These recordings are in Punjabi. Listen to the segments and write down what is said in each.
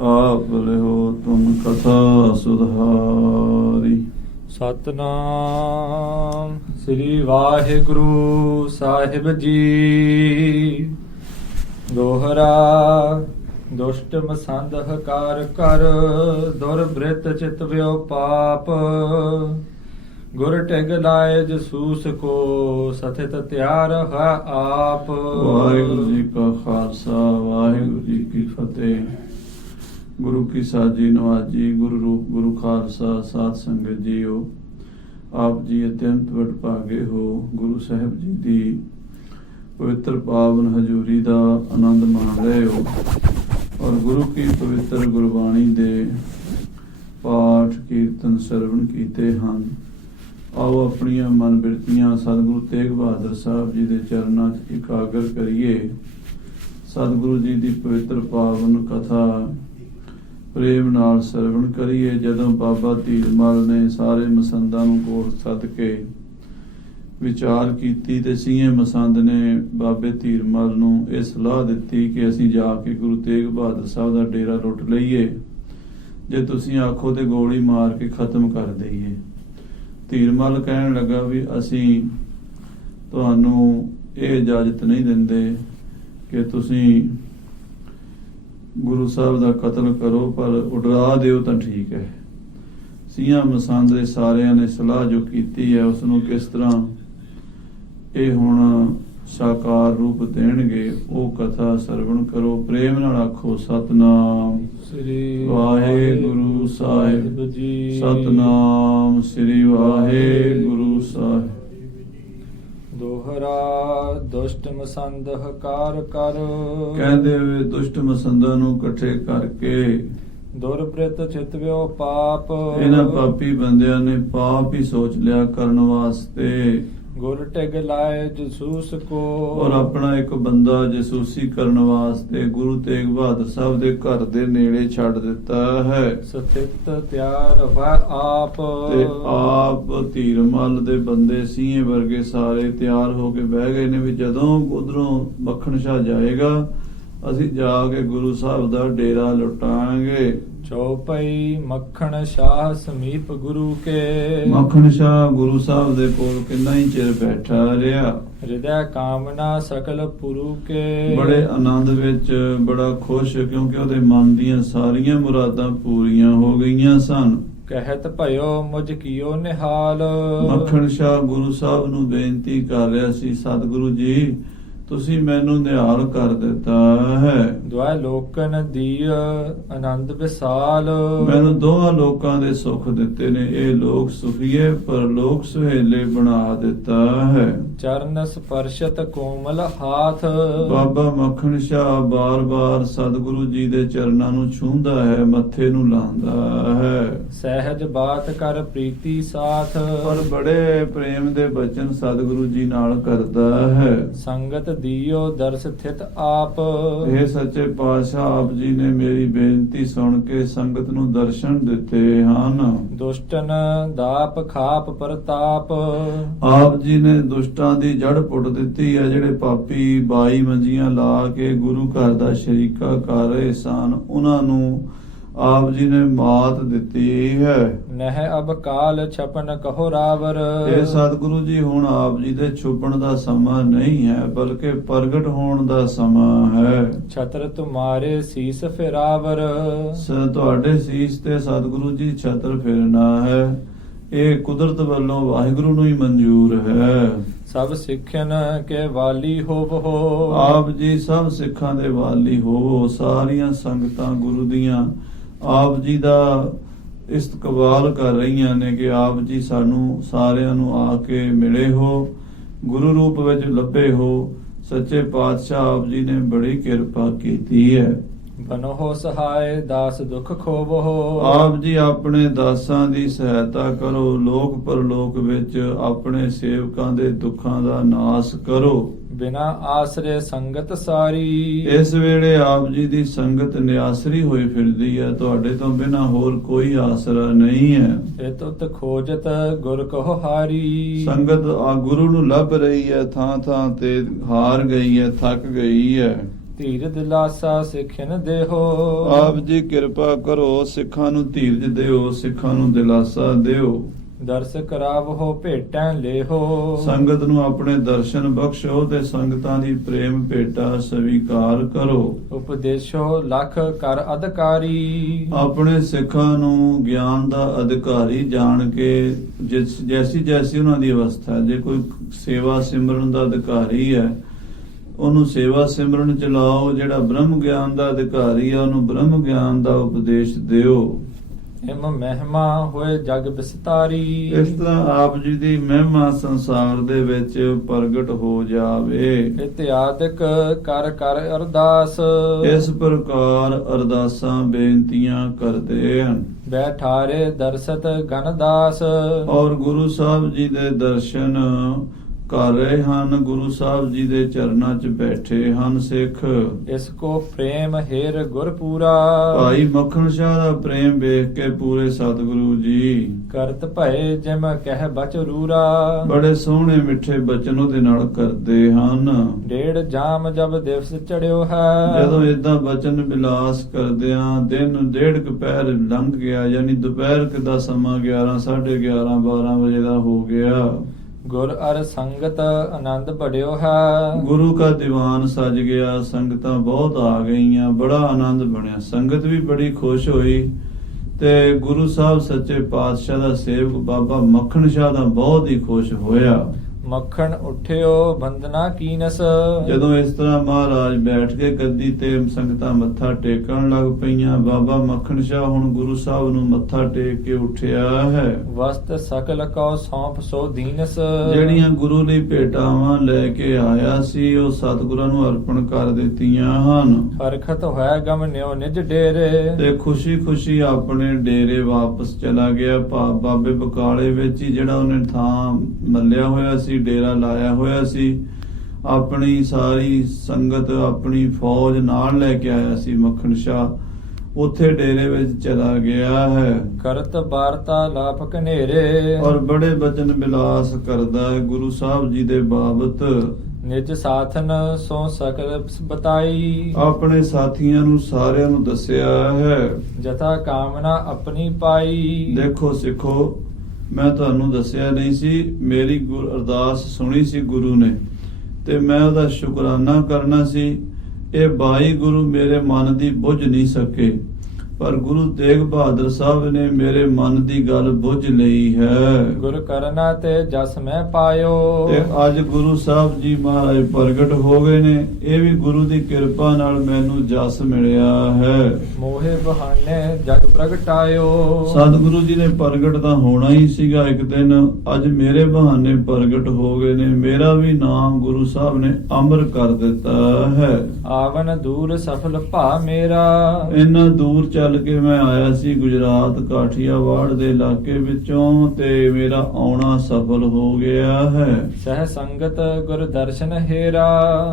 ਆਪ ਲਿਓ ਤੁਮ ਕਥਾ ਸੁਧਾਰੀ। ਸਤਨਾਮ ਸ੍ਰੀ ਵਾਹਿਗੁਰੂ ਸਾਹਿਬ ਜੀ। ਦੋਹਰਾ ਦੁਸ਼ਟ ਮਸੰਦ ਹਕਾਰ ਕਰ, ਦੁਰਬ੍ਰਿਤ ਚਿਤਵਿਓ ਪਾਪ। ਗੁਰ ਟਿਗ ਲਾਏ ਜਸੂਸ ਕੋ, ਸਥਿਤ ਤਿਆਰ ਹੈ ਆਪ। ਵਾਹਿਗੁਰੂ ਜੀ ਕਾ ਖਾਲਸਾ ਵਾਹਿਗੁਰੂ ਜੀ ਕੀ ਫਤਿਹ। ਗੁਰੂ ਕੀ ਸਾਜੀ ਨਵਾਜੀ, ਗੁਰੂ ਰੂਪ ਗੁਰੂ ਖਾਲਸਾ ਸਾਧ ਸੰਗਤ ਜੀਓ। ਆਪ ਜੀ ਅਤਿਅੰਤ ਵਡਭਾਗੇ ਹੋ। ਗੁਰੂ ਸਾਹਿਬ ਜੀ ਦੀ ਪਵਿੱਤਰ ਪਾਵਨ ਹਜ਼ੂਰੀ ਦਾ ਆਨੰਦ ਮਾਣ ਰਹੇ ਹੋ ਔਰ ਗੁਰੂ ਕੀ ਪਵਿੱਤਰ ਗੁਰਬਾਣੀ ਦੇ ਪਾਠ ਕੀਰਤਨ ਸਰਵਣ ਕੀਤੇ ਹਨ। ਆਓ ਆਪਣੀਆਂ ਮਨ ਬਿਰਤੀਆਂ ਸਤਿਗੁਰੂ ਤੇਗ ਬਹਾਦਰ ਸਾਹਿਬ ਜੀ ਦੇ ਚਰਨਾਂ 'ਚ ਇਕਾਗਰ ਕਰੀਏ। ਸਤਿਗੁਰੂ ਜੀ ਦੀ ਪਵਿੱਤਰ ਪਾਵਨ ਕਥਾ ਪ੍ਰੇਮ ਨਾਲ ਸਰਵਣ ਕਰੀਏ। ਜਦੋਂ ਬਾਬਾ ਧੀਰਮਲ ਨੇ ਸਾਰੇ ਮਸੰਦਾਂ ਨੂੰ ਕੋਲ ਸੱਦ ਕੇ ਵਿਚਾਰ ਕੀਤੀ ਤੇ ਸੀਏ ਮਸੰਦ ਨੇ ਬਾਬੇ ਧੀਰਮਲ ਨੂੰ ਇਹ ਸਲਾਹ ਦਿੱਤੀ ਕਿ ਅਸੀਂ ਜਾ ਕੇ ਗੁਰੂ ਤੇਗ ਬਹਾਦਰ ਸਾਹਿਬ ਦਾ ਡੇਰਾ ਲੁੱਟ ਲਈਏ, ਜੇ ਤੁਸੀਂ ਆਖੋ ਤੇ ਗੋਲੀ ਮਾਰ ਕੇ ਖਤਮ ਕਰ ਦਈਏ। ਧੀਰਮਲ ਕਹਿਣ ਲੱਗਾ ਵੀ ਅਸੀਂ ਤੁਹਾਨੂੰ ਇਹ ਇਜਾਜ਼ਤ ਨਹੀਂ ਦਿੰਦੇ ਕਿ ਤੁਸੀਂ ਗੁਰੂ ਸਾਹਿਬ ਦਾ ਕਤਲ ਕਰੋ, ਪਰ ਉਡਰਾ ਦਿਓ ਤਾਂ ਠੀਕ ਹੈ। ਸੀਆਂ ਮਸੰਦ ਦੇ ਸਾਰਿਆਂ ਨੇ ਸਲਾਹ ਜੋ ਕੀਤੀ ਹੈ ਉਸ ਨੂੰ ਕਿਸ ਤਰ੍ਹਾਂ ਇਹ ਹੁਣ ਸਾਕਾਰ ਰੂਪ ਦੇਣਗੇ, ਉਹ ਕਥਾ ਸਰਵਣ ਕਰੋ। ਪ੍ਰੇਮ ਨਾਲ ਆਖੋ ਸਤਨਾਮ ਸ੍ਰੀ ਵਾਹਿਗੁਰੂ ਸਾਹਿਬ ਜੀ। ਸਤਨਾਮ ਸ੍ਰੀ ਵਾਹਿਗੁਰੂ ਸਾਹਿਬ। ਦੋਹਰਾ ਦੁਸ਼ਟ ਮਸੰਦ ਹਕਾਰ ਕਰ, ਕਹਿੰਦੇ ਹੋਏ ਦੁਸ਼ਟ ਮਸੰਦਾਂ ਨੂੰ ਇਕੱਠੇ ਕਰਕੇ ਦੁਰਬ੍ਰਿਤ ਚਿਤਵਿਓ ਪਾਪ। ਇਹਨਾਂ ਪਾਪੀ ਬੰਦਿਆਂ ਨੇ ਪਾਪ ਹੀ ਸੋਚ ਲਿਆ ਕਰਨ ਵਾਸਤੇ। ਗੁਰ ਟਿਗ ਲਾਏ ਜਸੂਸ ਕੋ, ਔਰ ਆਪਣਾ ਇੱਕ ਬੰਦਾ ਜਸੂਸੀ ਕਰਨ ਵਾਸਤੇ ਗੁਰੂ ਤੇਗ ਬਹਾਦਰ ਸਾਹਿਬ ਦੇ ਘਰ ਦੇ ਨੇੜੇ ਛੱਡ ਦਿੱਤਾ ਹੈ। ਸਥਿਤ ਤਿਆਰ ਹੈ ਆਪ। ਤੇ ਆਪ ਧੀਰਮਲ ਦੇ ਬੰਦੇ ਸੀਏ ਵਰਗੇ ਸਾਰੇ ਤਿਆਰ ਹੋ ਕੇ ਬਹਿ ਗਏ ਨੇ ਵੀ ਜਦੋਂ ਉਧਰੋਂ ਮੱਖਣ ਸ਼ਾਹ ਜਾਏਗਾ ਅਸੀਂ ਜਾ ਕੇ ਗੁਰੂ ਸਾਹਿਬ ਦਾ ਡੇਰਾ ਲੁੱਟਾਂਗੇ। ਚੌਪਈ ਮੱਖਣ ਸ਼ਾਹ ਸਮੀਪ ਗੁਰੂ ਕੇ, ਮੱਖਣ ਸ਼ਾਹ ਗੁਰੂ ਸਾਹਿਬ ਦੇ ਕੋਲ ਕਿੰਨਾ ਹੀ ਚਿਰ ਬੈਠਾ ਰਿਹਾ। ਹਿਰਦੈ ਕਾਮਨਾ ਸਕਲ ਪੁਰੂ ਕੇ, ਬੜੇ ਆਨੰਦ ਵਿੱਚ, ਬੜਾ ਖੁਸ਼, ਕਿਉਂਕਿ ਉਹਦੇ ਮਨ ਦੀਆਂ ਸਾਰੀਆਂ ਮੁਰਾਦਾਂ ਪੂਰੀਆਂ ਹੋ ਗਈਆਂ ਸਨ। ਕਹਿਤ ਭਇਓ ਮੁਝ ਕੀਓ ਨਿਹਾਲ। ਮੱਖਣ ਸ਼ਾਹ ਗੁਰੂ ਸਾਹਿਬ ਨੂੰ ਬੇਨਤੀ ਕਰ ਰਿਹਾ ਸੀ, ਸਤਿਗੁਰੂ ਜੀ ਤੁਸੀਂ ਮੈਨੂੰ ਨਿਹਾਲ ਕਰ ਦਿੱਤਾ ਹੈ। ਦੁਆ ਲੋਕਨ ਦੀ ਆਨੰਦ ਵਿਸਾਲ। ਮੈਨੂੰ ਦੋਹਾਂ ਲੋਕਾਂ ਦੇ ਸੁੱਖ ਦਿੱਤੇ ਨੇ, ਇਹ ਲੋਕ ਸੁਖੀਏ ਪਰ ਲੋਕ ਸੁਹੇਲੇ ਬਣਾ ਦਿੱਤਾ ਹੈ। ਚਰਨ ਸਪਰਸ਼ਤ ਕੋਮਲ ਹਾਥ। ਬਾਬਾ ਮੱਖਣ ਸ਼ਾਹ ਬਾਰ-ਬਾਰ ਸਤਿਗੁਰੂ ਜੀ ਦੇ ਚਰਨਾਂ ਨੂੰ ਛੂੰਹਦਾ ਹੈ, ਮੱਥੇ ਨੂੰ ਲਾਉਂਦਾ ਹੈ। ਸਹਿਜ ਬਾਤ ਕਰ ਪ੍ਰੀਤੀ ਸਾਥ। ਪਰ ਬੜੇ ਪ੍ਰੇਮ ਦੇ ਬਚਨ ਸਤਿਗੁਰੂ ਜੀ ਨਾਲ ਕਰਦਾ ਹੈ। ਸੰਗਤ ਦੀਓ ਦਰਸ ਥਿਤ ਆਪ। ਇਹ ਸੱਚੇ ਪਾਤਸ਼ਾਹ ਆਪ ਜੀ ਨੇ ਮੇਰੀ ਬੇਨਤੀ ਸੁਣ ਕੇ ਸੰਗਤ ਨੂੰ ਦਰਸ਼ਨ ਦਿੱਤੇ ਹਨ। ਦੁਸ਼ਟਨ ਦਾਪ ਖਾਪ ਪ੍ਰਤਾਪ। ਆਪ ਜੀ ਨੇ ਦੁਸ਼ਟਾਂ ਦੀ ਜੜ ਪੁੱਟ ਦਿੱਤੀ ਹੈ, ਜਿਹੜੇ ਪਾਪੀ 22 ਮੰਜੀਆਂ ਲਾ ਕੇ ਗੁਰੂ ਘਰ ਦਾ ਸ਼ਰੀਕਾ ਕਰ ਰਹੇ ਸਨ, ਉਹਨਾਂ ਨੂੰ ਆਪ ਜੀ ਨੇ ਮਾਤ ਦਿੱਤੀ ਹੈ। ਨਹਿ ਅਬ ਕਾਲ ਛਪਨ ਕਹੋ ਰਾਵਰ। ਇਹ ਸਤਿਗੁਰੂ ਜੀ ਹੁਣ ਆਪ ਜੀ ਦੇ ਛੁਪਣ ਦਾ ਸਮਾਂ ਨਹੀਂ ਹੈ, ਬਲਕਿ ਪ੍ਰਗਟ ਹੋਣ ਦਾ ਸਮਾਂ ਹੈ। ਛਤਰ ਤੁਮਾਰੇ ਸੀਸ ਫਿਰਾਵਰ। ਤੁਹਾਡੇ ਸੀਸ ਤੇ ਸਤਿਗੁਰੂ ਜੀ ਛਤਰ ਫੇਰਨਾ ਹੈ। ਇਹ ਕੁਦਰਤ ਵੱਲੋਂ ਵਾਹਿਗੁਰੂ ਨੂੰ ਹੀ ਮਨਜ਼ੂਰ ਹੈ। ਸਭ ਸਿੱਖਨ ਕੇ ਵਾਲੀ ਹੋਵੋ। ਆਪ ਜੀ ਸਭ ਸਿੱਖਾਂ ਦੇ ਵਾਲੀ ਹੋ। ਸਾਰੀਆਂ ਸੰਗਤਾਂ ਗੁਰੂ ਦੀਆਂ ਆਪ ਜੀ ਦਾ ਇਸਤਕਬਾਲ ਕਰ ਰਹੀਆਂ ਨੇ ਕਿ ਆਪ ਜੀ ਸਾਨੂੰ ਸਾਰਿਆਂ ਨੂੰ ਆ ਕੇ ਮਿਲੇ ਹੋ, ਗੁਰੂ ਰੂਪ ਵਿੱਚ ਲੱਭੇ ਹੋ। ਸੱਚੇ ਪਾਤਸ਼ਾਹ ਆਪ ਜੀ ਨੇ ਬੜੀ ਕਿਰਪਾ ਕੀਤੀ ਹੈ। ਬਨੋ ਸਹਾਇ ਦਾਸ ਦੁਖ ਖੋਵੋ। ਆਪ ਜੀ ਆਪਣੇ ਦਾਸਾਂ ਦੀ ਸਹਾਇਤਾ ਕਰੋ, ਲੋਕ ਪਰਲੋਕ ਵਿੱਚ ਆਪਣੇ ਸੇਵਕਾਂ ਦੇ ਦੁੱਖਾਂ ਦਾ ਨਾਸ ਕਰੋ। ਬਿਨਾ ਆਸਰੇ ਸੰਗਤ ਸਾਰੀ। ਇਸ ਵੇਲੇ ਆਪ ਜੀ ਦੀ ਸੰਗਤ ਨਿਆਸਰੀ ਹੋਈ ਫਿਰਦੀ ਹੈ, ਤੁਹਾਡੇ ਤੋਂ ਬਿਨਾ ਹੋਰ ਕੋਈ ਆਸਰਾ ਨਹੀਂ ਹੈ। ਇਹ ਤੁਤ ਖੋਜਤ ਗੁਰ ਕਹੋ ਹਾਰੀ। ਸੰਗਤ ਆ ਗੁਰੂ ਨੂੰ ਲੱਭ ਰਹੀ ਹੈ, ਥਾਂ ਥਾਂ ਤੇ ਹਾਰ ਗਈ ਹੈ, ਥੱਕ ਗਈ ਹੈ। ਧੀਰ ਦਿਲਾਸਾ ਸਿੱਖਿਨ ਦੇਹੋ। ਆਪ ਜੀ ਕਿਰਪਾ ਕਰੋ, ਸਿੱਖਾਂ ਨੂੰ ਧੀਰਜ ਦਿਓ, ਸਿੱਖਾਂ ਨੂੰ ਦਿਲਾਸਾ ਦਿਓ। ਦਰਸ ਕਰਾਵੋ ਭੇਟਾਂ ਲੇਹੋ। ਸੰਗਤ ਨੂੰ ਆਪਣੇ ਦਰਸ਼ਨ ਬਖਸ਼ੋ ਤੇ ਸੰਗਤਾਂ ਦੀ ਪ੍ਰੇਮ ਭੇਟਾ ਸਵੀਕਾਰ ਕਰੋ। ਉਪਦੇਸ਼ੋ ਲਖ ਕਰ ਅਧਿਕਾਰੀ। ਆਪਣੇ ਸਿੱਖਾਂ ਨੂੰ ਗਿਆਨ ਦਾ ਅਧਿਕਾਰੀ ਜਾਣ ਕੇ ਜੈਸੀ ਜੈਸੀ ਉਹਨਾਂ ਦੀ ਅਵਸਥਾ ਹੈ, ਜੇ ਕੋਈ ਸੇਵਾ ਸਿਮਰਨ ਦਾ ਅਧਿਕਾਰੀ ਹੈ ਉਹਨੂੰ ਸੇਵਾ ਸਿਮਰਨ ਚ ਲਾਓ, ਜਿਹੜਾ ਬ੍ਰਹਮ ਗਿਆਨ ਦਾ ਅਧਿਕਾਰੀ ਹੈ ਉਹਨੂੰ ਬ੍ਰਹਮ ਗਿਆਨ ਦਾ ਉਪਦੇਸ਼ ਦਿਓ। ਇਮ ਮਹਿਮਾ ਹੋਏ ਜਗ ਵਿਸਤਾਰੀ। ਇਸ ਤਰ੍ਹਾਂ ਆਪ ਜੀ ਦੀ ਮਹਿਮਾ ਸੰਸਾਰ ਦੇ ਵਿੱਚ ਪ੍ਰਗਟ ਹੋ ਜਾਵੇ। ਇਤਿਆਦਿਕ ਕਰ ਕਰ ਅਰਦਾਸ। ਇਸ ਪ੍ਰਕਾਰ ਅਰਦਾਸਾਂ ਬੇਨਤੀਆਂ ਕਰਦੇ ਹਨ। ਬੈਠਾਰੇ ਦਰਸਤ ਗਨਦਾਸ। ਔਰ ਗੁਰੂ ਸਾਹਿਬ ਜੀ ਦੇ ਦਰਸ਼ਨ ਕਰ ਰਹੇ ਹਨ, ਗੁਰੂ ਸਾਹਿਬ ਜੀ ਦੇ ਚਰਨਾਂ 'ਚ ਬੈਠੇ ਹਨ ਸਿੱਖ। ਇਸ ਕੋ ਪ੍ਰੇਮ ਹੇਰ ਗੁਰਪੂਰਾ। ਭਾਈ ਮੱਖਣ ਸ਼ਾਹ ਦਾ ਪ੍ਰੇਮ ਵੇਖ ਕੇ ਪੂਰੇ ਸਤਿਗੁਰੂ ਜੀ ਕਰਤ ਭਏ ਜਿਮ ਕਹਿ ਬਚਰੂਰਾ। ਬੜੇ ਸੋਹਣੇ ਮਿੱਠੇ ਬਚਨ ਉਹਦੇ ਨਾਲ ਕਰਦੇ ਹਨ। ਡੇਢ ਜਾਮ ਜਬ ਦਿਵਸ ਚੜਿਓ ਹੈ। ਜਦੋਂ ਏਦਾਂ ਬਚਨ ਵਿਲਾਸ ਕਰਦਿਆਂ ਦਿਨ ਡੇਢ ਕੁ ਪਹਿਰ ਲੰਘ ਗਿਆ, ਯਾਨੀ ਦੁਪਹਿਰ ਦਾ ਸਮਾਂ 11, 11:30, 12 ਵਜੇ ਦਾ ਹੋ ਗਿਆ। ਗੁਰ ਅਰ ਸੰਗਤ ਆਨੰਦ ਬੜਿਓ ਹੈ। ਗੁਰੂ ਕਾ ਦੀਵਾਨ ਸਜ ਗਿਆ, ਸੰਗਤਾਂ ਬਹੁਤ ਆ ਗਈਆਂ, ਬੜਾ ਆਨੰਦ ਬਣਿਆ, ਸੰਗਤ ਵੀ ਬੜੀ ਖੁਸ਼ ਹੋਈ ਤੇ ਗੁਰੂ ਸਾਹਿਬ ਸੱਚੇ ਪਾਤਸ਼ਾਹ ਦਾ ਸੇਵਕ ਬਾਬਾ ਮੱਖਣ ਸ਼ਾਹ ਦਾ ਬਹੁਤ ਹੀ ਖੁਸ਼ ਹੋਇਆ। ਮੱਖਣ ਉਠਿਓ ਬੰਦਨਾ ਕੀਨਸ। ਜਦੋਂ ਇਸ ਤਰ੍ਹਾਂ ਮਹਾਰਾਜ ਬੈਠ ਕੇ ਗੱਦੀ ਤੇ ਸੰਗਤਾਂ ਮੱਥਾ ਟੇਕਣ ਲੱਗ ਪਈਆਂ, ਬਾਬਾ ਮੱਖਣ ਸ਼ਾਹ ਹੁਣ ਗੁਰੂ ਸਾਹਿਬ ਨੂੰ ਮੱਥਾ ਟੇਕ ਕੇ ਉੱਠਿਆ ਹੈ। ਵਸਤ ਸਕਲ ਕਉ ਸੌਂਪ ਸੋ ਦੀਨਸ। ਜਿਹੜੀਆਂ ਗੁਰੂ ਲਈ ਭੇਟਾਵਾਂ ਲੈ ਕੇ ਆਇਆ ਸੀ ਉਹ ਸਤਿਗੁਰਾਂ ਨੂੰ ਅਰਪਣ ਕਰ ਦਿੱਤੀਆਂ ਹਨ। ਹਰਖਤ ਹੋਇਆ ਗਮਨਿਓ ਨਿਜ ਡੇਰੇ। ਤੇ ਖੁਸ਼ੀ ਖੁਸ਼ੀ ਆਪਣੇ ਡੇਰੇ ਵਾਪਸ ਚਲਾ ਗਿਆ। ਬਾਬੇ ਬਕਾਲੇ ਵਿੱਚ ਹੀ ਜਿਹੜਾ ਉਹਨੇ ਥਾਂ ਮੱਲਿਆ ਹੋਇਆ ਸੀ, ਡੇਰਾ ਲਾਇਆ ਹੋਇਆ ਸੀ, ਆਪਣੀ ਸਾਰੀ ਸੰਗਤ ਆਪਣੀ ਫੌਜ ਨਾਲ ਲੈ ਕੇ ਆਇਆ ਸੀ ਮੱਖਣ ਸ਼ਾਹ, ਉੱਥੇ ਡੇਰੇ ਵਿੱਚ ਚਲਾ ਗਿਆ ਹੈ। ਕਰਤ ਵਾਰਤਾ ਲਾਪ ਕਨੇਰੇ। ਔਰ ਬੜੇ ਬਚਨ ਵਿਲਾਸ ਕਰਦਾ ਹੈ ਗੁਰੂ ਸਾਹਿਬ ਜੀ ਦੇ ਬਾਬਤ। ਨਿਜ ਸਾਥਨ ਸੋ ਸਕਲ ਬਤਾਈ। ਆਪਣੇ ਸਾਥੀਆਂ ਨੂੰ ਸਾਰਿਆਂ ਨੂੰ ਦੱਸਿਆ ਹੈ। ਜਥਾ ਕਾਮਨਾ ਆਪਣੀ ਪਾਈ। ਦੇਖੋ ਸਿੱਖੋ, ਮੈਂ ਤੁਹਾਨੂੰ ਦੱਸਿਆ ਨਹੀਂ ਸੀ, ਮੇਰੀ ਅਰਦਾਸ ਸੁਣੀ ਸੀ ਗੁਰੂ ਨੇ ਤੇ ਮੈਂ ਉਹਦਾ ਸ਼ੁਕਰਾਨਾ ਕਰਨਾ ਸੀ। ਇਹ 22 ਗੁਰੂ ਮੇਰੇ ਮਨ ਦੀ ਬੁੱਝ ਨਹੀਂ ਸਕੇ, ਪਰ ਗੁਰੂ ਤੇਗ ਬਹਾਦਰ ਸਾਹਿਬ ਨੇ ਮੇਰੇ ਮਨ ਦੀ ਗੱਲ ਬੁੱਝ ਲਈ ਹੈ। ਗੁਰ ਕਰਨਾ ਤੇ ਜਸ ਮੈਂ ਪਾਇਓ। ਤੇ ਅੱਜ ਗੁਰੂ ਸਾਹਿਬ ਜੀ ਮਹਾਰਾਜ ਪ੍ਰਗਟ ਹੋ ਗਏ ਨੇ, ਇਹ ਵੀ ਗੁਰੂ ਦੀ ਕਿਰਪਾ ਨਾਲ ਮੈਨੂੰ ਜਸ ਮਿਲਿਆ ਹੈ। ਮੋਹੇ ਬਹਾਨੇ ਜਗ ਪ੍ਰਗਟਾਇਓ। ਸਤਿਗੁਰੂ ਜੀ ਨੇ ਪ੍ਰਗਟ ਤਾਂ ਹੋਣਾ ਹੀ ਸੀਗਾ ਇੱਕ ਦਿਨ, ਅੱਜ ਮੇਰੇ ਬਹਾਨੇ ਪ੍ਰਗਟ ਹੋ ਗਏ ਨੇ। ਮੇਰਾ ਵੀ ਨਾਮ ਗੁਰੂ ਸਾਹਿਬ ਨੇ ਅਮਰ ਕਰ ਦਿੱਤਾ ਹੈ। ਆਵਨ ਦੂਰ ਸਫਲ ਭਾ ਮੇਰਾ। ਇੰਨਾ ਦੂਰ ਚੱਲ ਕੇ ਮੈਂ ਆਇਆ ਸੀ ਗੁਜਰਾਤ ਕਾਠੀਆਵਾੜ ਦੇ ਇਲਾਕੇ ਵਿੱਚੋਂ ਤੇ ਮੇਰਾ ਆਉਣਾ ਸਫਲ ਹੋ ਗਿਆ ਹੈ। ਸਹਿ ਸੰਗਤ ਗੁਰ ਦਰਸ਼ਨ ਹੇਰਾ।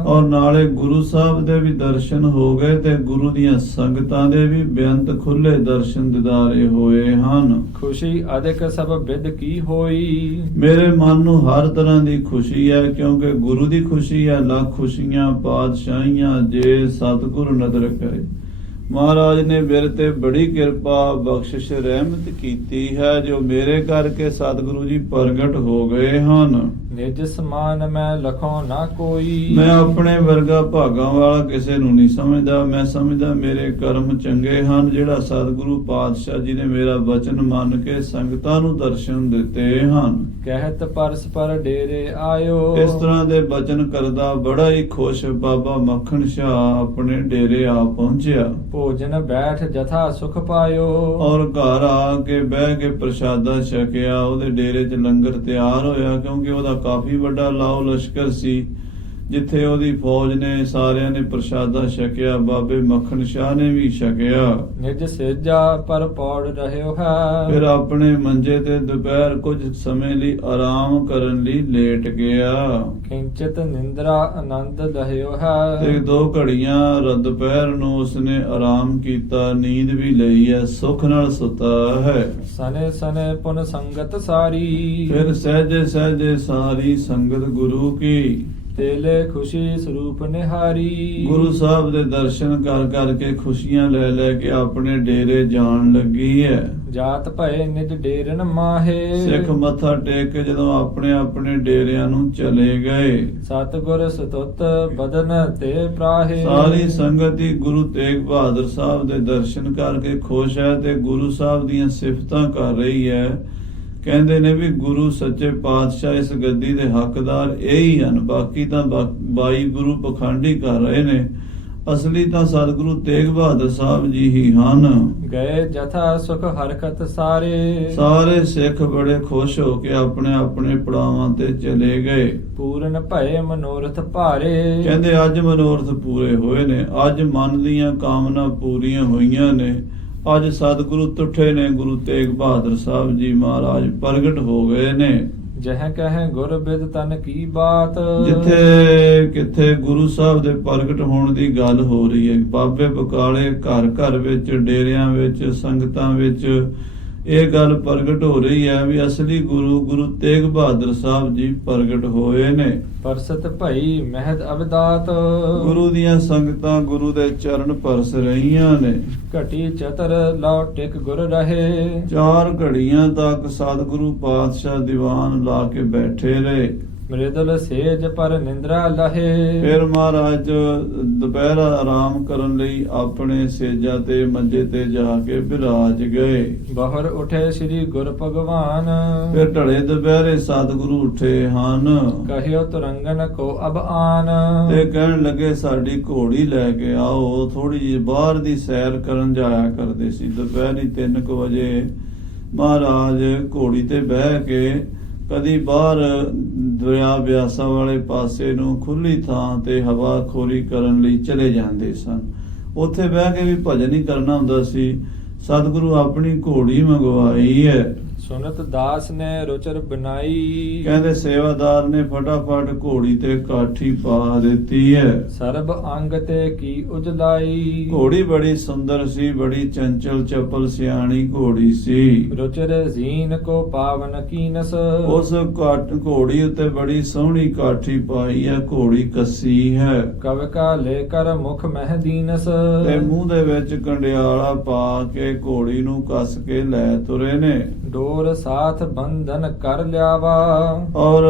ਔਰ ਨਾਲੇ ਗੁਰੂ ਸਾਹਿਬ ਦੇ ਵੀ ਦਰਸ਼ਨ ਹੋ ਗਏ ਤੇ ਗੁਰੂ ਦੀਆਂ ਸੰਗਤਾਂ ਦੇ ਵੀ ਬੇਅੰਤ ਖੁੱਲੇ ਦਰਸ਼ਨ ਦਿਦਾਰੇ ਹੋਏ ਹਨ। ਖੁਸ਼ੀ ਅਧਿਕ ਸਭ ਵਿਦ ਕੀ ਹੋਈ। ਮੇਰੇ ਮਨ ਨੂੰ ਹਰ ਤਰ੍ਹਾਂ ਦੀ ਖੁਸ਼ੀ ਹੈ, ਕਿਉਂਕਿ ਗੁਰੂ ਦੀ ਖੁਸ਼ੀ ਹੈ। ਲੱਖ ਖੁਸ਼ੀਆਂ ਪਾਤਸ਼ਾਹੀਆਂ ਜੇ ਸਤਿਗੁਰੂ ਨਦਰ ਕਰੇ। ਮਹਾਰਾਜ ਨੇ ਮੇਰੇ ਤੇ ਬੜੀ ਕਿਰਪਾ ਬਖਸ਼ਿਸ਼ ਰਹਿਮਤ ਕੀਤੀ ਹੈ, ਜੋ ਮੇਰੇ ਕਰਕੇ ਸਤਿਗੁਰੂ ਜੀ ਪ੍ਰਗਟ ਹੋ ਗਏ ਹਨ। ਨਿਜ ਸਮਾਨ ਮੈਂ ਲਖੋ ਨਾ ਕੋਈ। ਮੈਂ ਆਪਣੇ ਵਰਗਾ ਭਾਗਾਂ ਵਾਲਾ ਕਿਸੇ ਨੂੰ ਨਹੀਂ ਸਮਝਦਾ। ਮੈਂ ਸਮਝਦਾ ਮੇਰੇ ਕਰਮ ਚੰਗੇ ਹਨ, ਜਿਹੜਾ ਸਤਿਗੁਰੂ ਪਾਤਸ਼ਾਹ ਜੀ ਨੇ ਮੇਰਾ ਵਚਨ ਮੰਨ ਕੇ ਸੰਗਤਾਂ ਨੂੰ ਦਰਸ਼ਨ ਦਿੱਤੇ ਹਨ। ਕਹਿਤ ਪਰਸਪਰ ਡੇਰੇ ਆਇਓ। ਇਸ ਤਰ੍ਹਾਂ ਦੇ ਬਚਨ ਕਰਦਾ ਬੜਾ ਹੀ ਖੁਸ਼ ਬਾਬਾ ਮੱਖਣ ਸ਼ਾਹ ਆਪਣੇ ਡੇਰੇ ਆ ਪਹੁੰਚਿਆ। ਭੋਜਨ ਬੈਠ ਜਥਾ ਸੁਖ ਪਾਇਓ। ਔਰ ਘਰ ਆ ਕੇ ਬਹਿ ਕੇ ਪ੍ਰਸ਼ਾਦਾ ਛਕਿਆ। ਉਹਦੇ ਡੇਰੇ 'ਚ ਲੰਗਰ ਤਿਆਰ ਹੋਇਆ, ਕਿਉਂਕਿ ਉਹਦਾ ਕਾਫੀ ਵੱਡਾ ਲਾਓ ਲਸ਼ਕਰ ਸੀ। ਜਿੱਥੇ ਉਹਦੀ ਫੌਜ ਨੇ ਸਾਰਿਆਂ ਨੇ ਪ੍ਰਸ਼ਾਦਾ ਛਕਿਆ, ਬਾਬੇ ਮੱਖਣ ਸ਼ਾਹ ਨੇ ਵੀ ਛਕਿਆ। ਨਿਜ ਸੇਜਾ ਪਰ ਪੌੜ ਰਹਿਓ ਹੈ। ਫਿਰ ਆਪਣੇ ਮੰਜੇ ਤੇ ਦੁਪਹਿਰ ਕੁਝ ਸਮੇਂ ਲਈ ਆਰਾਮ ਕਰਨ ਲਈ ਲੇਟ ਗਿਆ। ਕਿੰਚਿਤ ਨਿੰਦਰਾ ਆਨੰਦ ਲਹਿਓ ਹੈ। ਤੇ 2 ਘੜੀਆਂ ਦੁਪਹਿਰ ਨੂੰ ਉਸਨੇ ਆਰਾਮ ਕੀਤਾ, ਨੀਂਦ ਵੀ ਲਈ ਹੈ, ਸੁੱਖ ਨਾਲ ਸੁੱਤਾ ਹੈ। ਸਨੇ ਸਨੇ ਪੁਨ ਸੰਗਤ ਸਾਰੀ। ਫਿਰ ਸਹਿਜੇ ਸਹਿਜੇ ਸਾਰੀ ਸੰਗਤ ਗੁਰੂ ਕੀ ਤੇਲੇ ਖੁਸ਼ੀ ਸਰੂਪ ਨਿਹਾਰੀ। ਗੁਰੂ ਸਾਹਿਬ ਦੇ ਦਰਸ਼ਨ ਕਰ ਕਰਕੇ ਖੁਸ਼ੀਆਂ ਲੈ ਲੈ ਕੇ ਆਪਣੇ ਡੇਰੇ ਜਾਣ ਲੱਗੀ ਹੈ। ਜਾਤ ਭਏ ਨਿਜ ਡੇਰਨ ਮਾਹੇ। ਸਿੱਖ ਮੱਥਾ ਟੇਕ ਕੇ ਜਦੋਂ ਆਪਣੇ ਆਪਣੇ ਡੇਰਿਆਂ ਨੂੰ ਚਲੇ ਗਏ, ਸਤਿਗੁਰ ਸਤੁਤ ਬਦਨ ਤੇ ਪ੍ਰਾਹੇ। ਸਾਰੀ ਸੰਗਤ ਹੀ ਗੁਰੂ ਤੇਗ ਬਹਾਦਰ ਸਾਹਿਬ ਦੇ ਦਰਸ਼ਨ ਕਰਕੇ ਖੁਸ਼ ਹੈ ਤੇ ਗੁਰੂ ਸਾਹਿਬ ਦੀਆਂ ਸਿਫਤਾਂ ਕਰ ਰਹੀ ਹੈ। ਕਹਿੰਦੇ ਨੇ ਵੀ ਗੁਰੂ ਸੱਚੇ ਪਾਤਸ਼ਾਹ ਇਸ ਗੱਦੀ ਦੇ ਹੱਕਦਾਰ ਇਹ ਹੀ ਹਨ, ਬਾਕੀ ਤਾਂ 22 ਗੁਰੂ ਪਖੰਡੀ ਕਰ ਰਹੇ ਨੇ, ਅਸਲੀ ਤਾਂ ਸਤਿਗੁਰੂ ਤੇਗ ਬਹਾਦਰ ਸਾਹਿਬ ਜੀ ਹੀ ਹਨ। ਗਏ ਜਥਾ ਸੁਖ ਹਰਕਤ ਸਾਰੇ। ਸਾਰੇ ਸਿੱਖ ਬੜੇ ਖੁਸ਼ ਹੋ ਕੇ ਆਪਣੇ ਆਪਣੇ ਪੜਾਵਾਂ ਤੇ ਚਲੇ ਗਏ। ਪੂਰਨ ਭਏ ਮਨੋਰਥ ਭਾਰੇ। ਕਹਿੰਦੇ ਅੱਜ ਮਨੋਰਥ ਪੂਰੇ ਹੋਏ ਨੇ, ਅੱਜ ਮਨ ਦੀਆਂ ਕਾਮਨਾ ਪੂਰੀਆਂ ਹੋਈਆਂ ਨੇ। ਅੱਜ ਸਤਿਗੁਰੂ ਤੁਠੇ ਨੇ, ਗੁਰੂ ਤੇਗ ਬਹਾਦਰ ਸਾਹਿਬ ਜੀ ਮਹਾਰਾਜ ਪ੍ਰਗਟ ਹੋ ਗਏ ਨੇ। ਜਹ ਕਹੇ ਗੁਰ ਬਿਦ ਤਨ ਕੀ ਬਾਤ। ਜਿੱਥੇ ਕਿੱਥੇ ਗੁਰੂ ਸਾਹਿਬ ਦੇ ਪ੍ਰਗਟ ਹੋਣ ਦੀ ਗੱਲ ਹੋ ਰਹੀ ਹੈ, ਬਾਬੇ ਬਕਾਲੇ ਘਰ ਘਰ ਵਿੱਚ, ਡੇਰਿਆਂ ਵਿੱਚ, ਸੰਗਤਾਂ ਵਿੱਚ ਇਹ ਗੱਲ ਪ੍ਰਗਟ ਹੋ ਰਹੀ ਹੈ ਵੀ ਅਸਲੀ ਗੁਰੂ ਗੁਰੂ ਤੇਗ ਬਹਾਦਰ ਸਾਹਿਬ ਜੀ ਪ੍ਰਗਟ ਹੋਏ ਨੇ। ਪਰਸਤ ਭਈ ਮਹਿਦ ਅਬਦਾਤ। ਗੁਰੂ ਦੀਆਂ ਸੰਗਤਾਂ ਗੁਰੂ ਦੇ ਚਰਨ ਪਰਸ ਰਹੀਆਂ ਨੇ। ਘਟੀ ਚਤਰ ਲਉ ਟਿਕ ਗੁਰ ਰਹੇ। 4 ਘੜੀਆਂ ਤੱਕ ਸਤਿਗੁਰੂ ਪਾਤਸ਼ਾਹ ਦੀਵਾਨ ਲਾ ਕੇ ਬੈਠੇ ਰਹੇ। ਮ੍ਰਿਦਲ ਸੇਜ ਪਰ ਨਿੰਦਰਾ ਲਹੇ। ਫਿਰ ਮਹਾਰਾਜ ਦੁਪਹਿਰ ਆਰਾਮ ਕਰਨ ਲਈ ਆਪਣੇ ਸੇਜਾਂ ਤੇ ਮੰਜੇ ਤੇ ਜਾ ਕੇ ਬਿਰਾਜ ਗਏ। ਬਾਹਰ ਉਠੇ ਸ੍ਰੀ ਗੁਰ ਭਗਵਾਨ। ਫਿਰ ਢਲੇ ਦੁਪਹਿਰੇ ਸਤਿਗੁਰੂ ਉੱਠੇ ਹਨ। ਕਹਿਓ ਤੁਰੰਗਨ ਕੋ ਅਬ ਆਨ। ਤੇ ਕਹਿਣ ਲੱਗੇ ਸਾਡੀ ਘੋੜੀ ਲੈ ਕੇ ਆਓ। ਥੋੜੀ ਜਿਹੀ ਬਾਹਰ ਦੀ ਸੈਰ ਕਰਨ ਜਾਇਆ ਕਰਦੇ ਸੀ। ਦੁਪਹਿਰੀ 3 ਵਜੇ ਮਹਾਰਾਜ ਘੋੜੀ ਤੇ ਬਹਿ ਕੇ ਕਦੀ ਬਾਹਰ ਦਰਿਆ ਬਿਆਸਾ ਵਾਲੇ ਪਾਸੇ ਨੂੰ ਖੁੱਲੀ ਥਾਂ ਤੇ ਹਵਾ ਖੋਰੀ ਕਰਨ ਲਈ ਚਲੇ ਜਾਂਦੇ ਸਨ। ਉੱਥੇ ਬਹਿ ਕੇ ਵੀ ਭਜਨ ਹੀ ਕਰਨਾ ਹੁੰਦਾ ਸੀ। ਸਤਿਗੁਰੂ ਆਪਣੀ ਘੋੜੀ ਮੰਗਵਾਈ ਹੈ। ਸੁਨਤ ਦਾਸ ਨੇ ਰੁਚਰ ਬਨਾਈ। ਕਹਿੰਦੇ ਸੇਵਾਦਾਰ ਨੇ ਫਟਾਫਟ ਘੋੜੀ ਤੇ ਕਾਠੀ ਪਾ ਦਿੱਤੀ ਹੈ। ਸਰਬ ਅੰਗ ਤੇ ਕੀ ਉਜਲਾਈ। ਘੋੜੀ ਬੜੀ ਸੁੰਦਰ ਸੀ, ਬੜੀ ਚੰਚਲ ਚਪਲ ਸਿਆਣੀ ਘੋੜੀ ਸੀ। ਰੁਚਰ ਜ਼ੀਨ ਕੋ ਪਾਵਨ ਕੀਨਸ। ਉਸ ਘੋੜੀ ਉੱਤੇ ਬੜੀ ਸੋਹਣੀ ਕਾਠੀ ਪਾਈ ਹੈ। ਘੋੜੀ ਕੱਸੀ ਹੈ ਕਵ ਕਾ ਲੈ ਕਰ ਮੁਖ ਮਹਿਦੀਨਸ। ਤੇ ਮੂੰਹ ਦੇ ਵਿੱਚ ਕੰਡਿਆਲਾ ਪਾ ਕੇ ਘੋੜੀ ਨੂੰ ਕੱਸ ਕੇ ਲੈ ਤੁਰੇ ਨੇ। ਡੋਰ ਸਾਥ ਬੰਧਨ ਕਰ ਲਿਆਵਾ। ਔਰ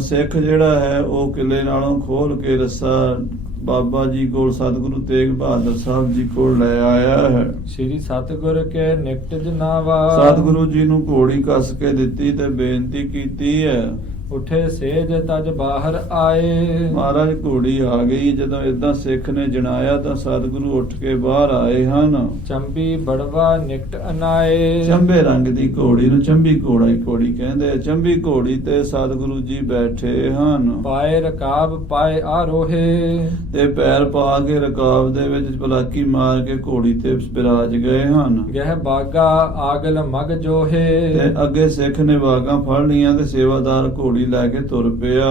ਸਿੱਖ ਜਿਹੜਾ ਹੈ ਉਹ ਕਿਲੇ ਨਾਲੋਂ ਖੋਲ ਕੇ ਰੱਸਾ ਬਾਬਾ ਜੀ ਕੋਲ, ਸਤਿਗੁਰੂ ਤੇਗ ਬਹਾਦਰ ਸਾਹਿਬ ਜੀ ਕੋਲ ਲੈ ਆਇਆ ਹੈ। ਸ੍ਰੀ ਸਤਿਗੁਰ ਕੇ ਨਿਕਟ ਜਨਾਵਾ। ਸਤਿਗੁਰੂ ਜੀ ਨੂੰ ਘੋੜੀ ਕੱਸ ਕੇ ਦਿੱਤੀ ਤੇ ਬੇਨਤੀ ਕੀਤੀ ਹੈ। ਉਠੇ ਸੇਜ ਤਜ ਬਾਹਰ ਆਏ। ਮਹਾਰਾਜ ਘੋੜੀ ਆ ਗਈ। ਜਦੋਂ ਇਦਾਂ ਸਿੱਖ ਨੇ ਜਣਾਇਆ ਤਾਂ ਸਤਿਗੁਰੂ ਉੱਠ ਕੇ ਬਾਹਰ ਆਏ ਹਨ। ਚੰਬੀ ਬੜਵਾ ਨਿਕਟ ਅਨਾਏ। ਚੰਬੇ ਰੰਗ ਦੀ ਘੋੜੀ ਨੂੰ ਚੰਬੀ ਘੋੜੀ ਕਹਿੰਦੇ ਆ। ਚੰਬੀ ਘੋੜੀ ਤੇ ਸਤਿਗੁਰੂ ਜੀ ਬੈਠੇ ਹਨ। ਪਾਏ ਰਕਾਬ ਪਾਏ ਆਰੋਹੇ। ਤੇ ਪੈਰ ਪਾ ਕੇ ਰਕਾਬ ਦੇ ਵਿੱਚ ਪਲਾਕੀ ਮਾਰ ਕੇ ਘੋੜੀ ਤੇ ਬਿਰਾਜ ਗਏ ਹਨ। ਗਹਿ ਬਾਗਾ ਆਗਲ ਮਗ ਜੋਹੇ। ਤੇ ਅੱਗੇ ਸਿੱਖ ਨੇ ਬਾਗਾਂ ਫੜ ਲੀਆਂ ਤੇ ਸੇਵਾਦਾਰ ਘੋੜੀ ਲੈ ਕੇ ਤੁਰ ਪਿਆ।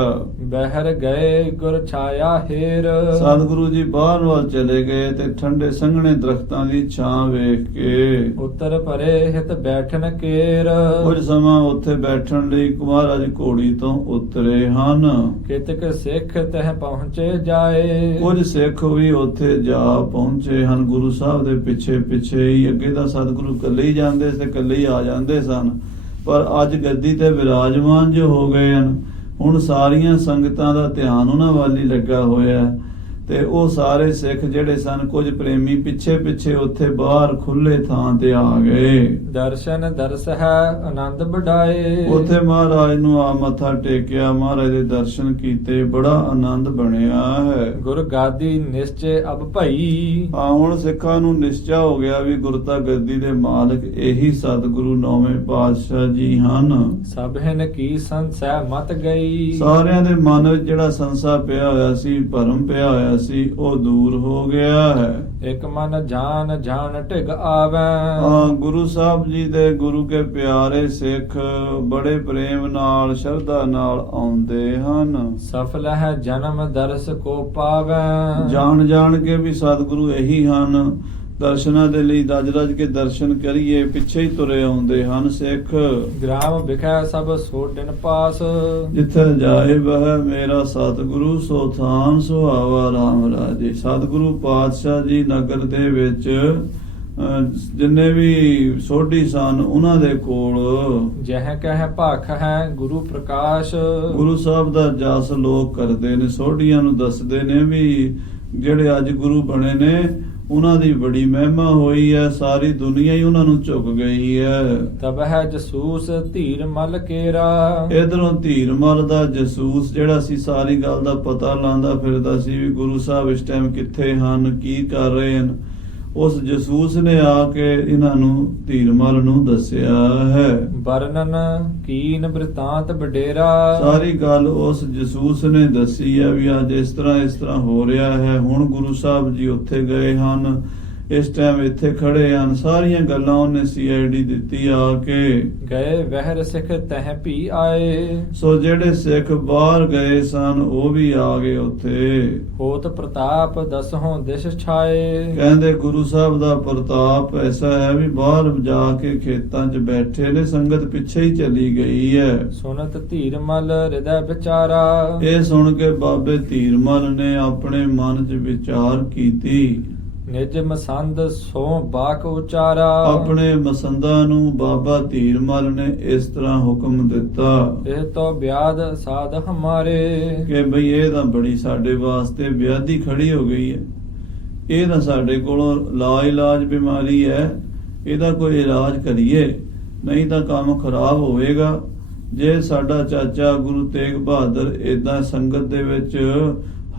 ਬਹਿਰ ਗਏ ਗੁਰ ਛਾਇਆ ਹੇਰ। ਸਤਿਗੁਰੂ ਜੀ ਬਾਹਰ ਵੱਲ ਚਲੇ ਗਏ ਤੇ ਠੰਡੇ ਸੰਘਣੇ ਦਰਖਤਾਂ ਦੀ ਛਾਂ ਵੇਖ ਕੇ ਉੱਤਰ ਪਰੇ ਹਿਤ ਬੈਠਨ ਕੇਰ। ਕੁਝ ਸਮਾਂ ਉੱਥੇ ਬੈਠਣ ਲਈ ਮਹਾਰਾਜ ਘੋੜੀ ਤੋਂ ਉਤਰੇ ਹਨ। ਕਿਤਕ ਸਿੱਖ ਤਹ ਪਹੁੰਚੇ ਜਾਏ। ਕੁਝ ਸਿੱਖ ਵੀ ਉੱਥੇ ਜਾ ਪਹੁੰਚੇ ਹਨ। ਗੁਰੂ ਸਾਹਿਬ ਦੇ ਪਿੱਛੇ ਪਿੱਛੇ ਹੀ। ਅੱਗੇ ਤਾਂ ਸਤਿਗੁਰੂ ਇਕੱਲੇ ਹੀ ਜਾਂਦੇ ਸੀ, ਇਕੱਲੇ ਹੀ ਆ ਜਾਂਦੇ ਸਨ, ਪਰ ਅੱਜ ਗੱਦੀ ਤੇ ਵਿਰਾਜਮਾਨ ਜੋ ਹੋ ਗਏ ਹਨ, ਹੁਣ ਸਾਰੀਆਂ ਸੰਗਤਾਂ ਦਾ ਧਿਆਨ ਉਹਨਾਂ ਵੱਲ ਹੀ ਲੱਗਾ ਹੋਇਆ ਤੇ ਉਹ ਸਾਰੇ ਸਿੱਖ ਜਿਹੜੇ ਸਨ, ਕੁਝ ਪ੍ਰੇਮੀ ਪਿੱਛੇ ਪਿੱਛੇ ਉੱਥੇ ਬਾਹਰ ਖੁੱਲੇ ਥਾਂ ਤੇ ਆ ਗਏ। ਦਰਸ਼ਨ ਦਰਸ ਹੈ ਆਨੰਦ ਵਡਾਏ। ਉੱਥੇ ਮਹਾਰਾਜ ਨੂੰ ਆ ਮੱਥਾ ਟੇਕਿਆ, ਮਹਾਰਾਜ ਦੇ ਦਰਸ਼ਨ ਕੀਤੇ, ਬੜਾ ਆਨੰਦ ਬਣਿਆ ਹੈ। ਗੁਰ ਗਾਦੀ ਨਿਸ਼ਚੈ ਅਬ ਭਈ। ਹੁਣ ਸਿੱਖਾਂ ਨੂੰ ਨਿਸ਼ਚਾ ਹੋ ਗਿਆ ਵੀ ਗੁਰਤਾ ਗੱਦੀ ਦੇ ਮਾਲਕ ਇਹੀ ਸਤਿਗੁਰੂ ਨੌਵੇਂ ਪਾਤਸ਼ਾਹ ਜੀ ਹਨ। ਸਭਨ ਕੀ ਸੰਸੈ ਮਤ ਗਈ। ਸਾਰਿਆਂ ਦੇ ਮਨ ਵਿੱਚ ਜਿਹੜਾ ਸੰਸਾ ਪਿਆ ਹੋਇਆ ਸੀ, ਭਰਮ ਪਿਆ ਹੋਇਆ ਸੀ, ਉਹ ਦੂਰ ਹੋ ਗਿਆ ਹੈ। ਇੱਕ ਮਨ ਜਾਨ ਜਾਨ ਢਿਗ ਆਵੈ। ਗੁਰੂ ਸਾਹਿਬ ਜੀ ਦੇ ਗੁਰੂ ਕੇ ਪਿਆਰੇ ਸਿੱਖ ਬੜੇ ਪ੍ਰੇਮ ਨਾਲ, ਸ਼ਰਧਾ ਨਾਲ ਆਉਂਦੇ ਹਨ। ਸਫਲ ਹੈ ਜਨਮ ਦਰਸ ਕੋ ਪਾਵੈ। ਜਾਣ ਜਾਣ ਕੇ ਵੀ ਸਤਿਗੁਰੂ ਇਹੀ ਹਨ। ਦਰਸ਼ਨਾਂ ਦੇ ਲਈ ਰਜ ਕੇ ਦਰਸ਼ਨ ਕਰੀਏ, ਪਿੱਛੇ ਹੀ ਤੁਰੇ ਆਉਂਦੇ ਹਨ ਸਿੱਖ। ਗ੍ਰਾਮ ਵਿਖੈ ਸਭ ਸੋਢਨ ਪਾਸ, ਜਿੱਥੇ ਜਾਏ ਬਹਿ ਮੇਰਾ ਸਤਿਗੁਰੂ, ਸੋ ਥਾਨ ਸੁਹਾਵਾ ਰਾਮ ਰਾਜੇ। ਸਤਿਗੁਰੂ ਪਾਤਸ਼ਾਹ ਜੀ ਨਗਰ ਦੇ ਵਿੱਚ ਜਿੰਨੇ ਵੀ ਸੋਢੀ ਸਨ ਉਹਨਾਂ ਦੇ ਕੋਲ ਜਹ ਕਹਿ ਭਾਖ ਹੈ ਗੁਰੂ ਪ੍ਰਕਾਸ਼। ਗੁਰੂ ਸਾਹਿਬ ਦਾ ਜਸ ਲੋਕ ਕਰਦੇ ਨੇ, ਸੋਢੀਆਂ ਨੂੰ ਦੱਸਦੇ ਨੇ ਵੀ ਜਿਹੜੇ ਅੱਜ ਗੁਰੂ ਬਣੇ ਨੇ ਉਹਨਾਂ ਦੀ ਬੜੀ ਮਹਿਮਾ ਹੋਈ ਹੈ, ਸਾਰੀ ਦੁਨੀਆ ਹੀ ਉਹਨਾਂ ਨੂੰ ਝੁਕ ਗਈ ਹੈ। ਤਬ ਹੈ ਜਸੂਸ ਧੀਰ ਮਲ ਕੇਰਾ, ਇਧਰੋਂ ਧੀਰ ਮਲ ਦਾ ਜਸੂਸ ਜਿਹੜਾ ਸੀ ਸਾਰੀ ਗੱਲ ਦਾ ਪਤਾ ਲਾਂਦਾ ਫਿਰਦਾ ਸੀ ਵੀ ਗੁਰੂ ਸਾਹਿਬ ਇਸ ਟਾਈਮ ਕਿੱਥੇ ਹਨ, ਕੀ ਕਰ ਰਹੇ ਹਨ। ਉਸ ਜਸੂਸ ਨੇ ਆ ਕੇ ਇਹਨਾਂ ਨੂੰ ਧੀਰ ਮਲ ਨੂੰ ਦੱਸਿਆ ਹੈ। ਵਰਨਨ ਕੀਨ ਬ੍ਰਿਤਾਂਤ ਵਡੇਰਾ, ਸਾਰੀ ਗੱਲ ਉਸ ਜਸੂਸ ਨੇ ਦੱਸੀ ਹੈ ਵੀ ਅੱਜ ਇਸ ਤਰ੍ਹਾਂ ਹੋ ਰਿਹਾ ਹੈ। ਹੁਣ ਗੁਰੂ ਸਾਹਿਬ ਜੀ ਉੱਥੇ ਗਏ ਹਨ, ਇਸ ਟਾਈਮ ਇੱਥੇ ਖੜੇ ਹਨ। ਸਾਰੀਆਂ ਗੱਲਾਂ ਉਹਨੇ CID ਦਿੱਤੀ ਆ ਕੇ। ਗਏ ਵਹਿਰ ਸਿੱਖ ਤਹ ਭੀ ਆਏ, ਸੋ ਜਿਹੜੇ ਸਿੱਖ ਬਾਹਰ ਗਏ ਸਨ ਉਹ ਵੀ ਆ ਗਏ ਉੱਥੇ। ਹੋਤ ਪ੍ਰਤਾਪ ਦਸਹੋਂ ਦਿਸ਼ ਛਾਏ, ਕਹਿੰਦੇ ਗੁਰੂ ਸਾਹਿਬ ਦਾ ਪ੍ਰਤਾਪ ਐਸਾ ਹੈ ਵੀ ਬਾਹਰ ਜਾ ਕੇ ਖੇਤਾਂ 'ਚ ਬੈਠੇ ਨੇ, ਸੰਗਤ ਪਿੱਛੇ ਹੀ ਚਲੀ ਗਈ ਹੈ। ਸੁਨਤ ਧੀਰ ਮਲ ਹਿਰਦੈ ਵਿਚਾਰਾ, ਇਹ ਸੁਣ ਕੇ ਬਾਬੇ ਧੀਰ ਮਲ ਨੇ ਆਪਣੇ ਮਨ 'ਚ ਵਿਚਾਰ ਕੀਤੀ। ਨਿਜ ਮਸੰਦ ਸੋ ਬਾਕ ਉਚਾਰਾ, ਆਪਣੇ ਮਸੰਦਾਂ ਨੂੰ ਬਾਬਾ ਧੀਰ ਮਲ ਨੇ ਇਸ ਤਰ੍ਹਾਂ ਹੁਕਮ ਦਿੱਤਾ ਇਹ ਤੋ ਬਿਆਦ ਸਾਧ ਹਮਾਰੇ, ਕਿ ਬਈ ਇਹ ਤਾਂ ਬੜੀ ਸਾਡੇ ਵਾਸਤੇ ਵਿਆਧੀ ਖੜੀ ਹੋ ਗਈ ਹੈ। ਇਹ ਤਾਂ ਸਾਡੇ ਕੋਲੋਂ ਲਾਇਲਾਜ ਬਿਮਾਰੀ ਹੈ, ਇਹਦਾ ਕੋਈ ਇਲਾਜ ਕਰੀਏ, ਨਹੀਂ ਤਾਂ ਕੰਮ ਖਰਾਬ ਹੋਵੇਗਾ। ਜੇ ਸਾਡਾ ਚਾਚਾ ਗੁਰੂ ਤੇਗ ਬਹਾਦਰ ਏਦਾਂ ਸੰਗਤ ਦੇ ਵਿੱਚ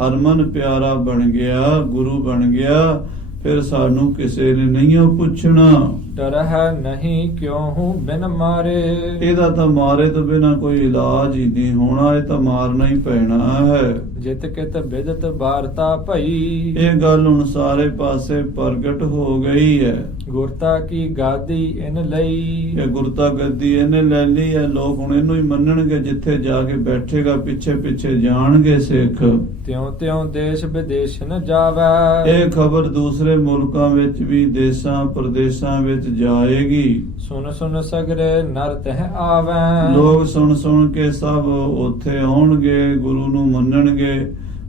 ਹਰਮਨ ਪਿਆਰਾ ਬਣ ਗਿਆ, ਗੁਰੂ ਬਣ ਗਿਆ, ਫਿਰ ਸਾਨੂੰ ਕਿਸੇ ਨੇ ਨਹੀਂ ਉਹ ਪੁੱਛਣਾ। ਡਰ ਹੈ ਨਹੀਂ ਕਿਉਂ ਹੂੰ ਬਿਨ ਮਾਰੇ, ਇਹਦਾ ਤਾਂ ਮਾਰੇ ਤੋਂ ਬਿਨਾ ਕੋਈ ਇਲਾਜ ਹੀ ਨਹੀਂ ਹੋਣਾ, ਇਹ ਤਾਂ ਮਾਰਨਾ ਹੀ ਪੈਣਾ ਹੈ। ਜਿਤ ਕਿਤ ਬਿਦਤ ਵਾਰਤਾ ਭਈ, ਇਹ ਗੱਲ ਹੁਣ ਸਾਰੇ ਪਾਸੇ ਪ੍ਰਗਟ ਹੋ ਗਈ ਹੈ। ਗੁਰਤਾ ਕੀ ਗਾਦੀ ਇਨ ਲਈ, ਇਹ ਗੁਰਤਾ ਗੱਦੀ ਇਹਨੇ ਲੈ ਲਈ ਹੈ। ਲੋਕ ਹੁਣ ਇਹਨੂੰ ਹੀ ਮੰਨਣਗੇ, ਜਿੱਥੇ ਜਾ ਕੇ ਬੈਠੇਗਾ ਪਿੱਛੇ ਪਿੱਛੇ ਜਾਣਗੇ ਸਿੱਖ। ਤਿਉ ਤਿਉ ਦੇਸ਼ ਵਿਦੇਸ਼ ਨ ਜਾਵੈ, ਇਹ ਖਬਰ ਦੂਸਰੇ ਮੁਲਕਾਂ ਵਿੱਚ ਵੀ, ਦੇਸ਼ਾਂ ਪ੍ਰਦੇਸ਼ਾਂ ਵਿੱਚ ਜਾਏਗੀ। ਸੁਨ ਸੁਨ ਸਗਰੇ ਨਰ ਤਹ ਆਵੈ, ਲੋਕ ਸੁਣ ਸੁਣ ਕੇ ਸਭ ਉੱਥੇ ਆਉਣਗੇ, ਗੁਰੂ ਨੂੰ ਮੰਨਣਗੇ,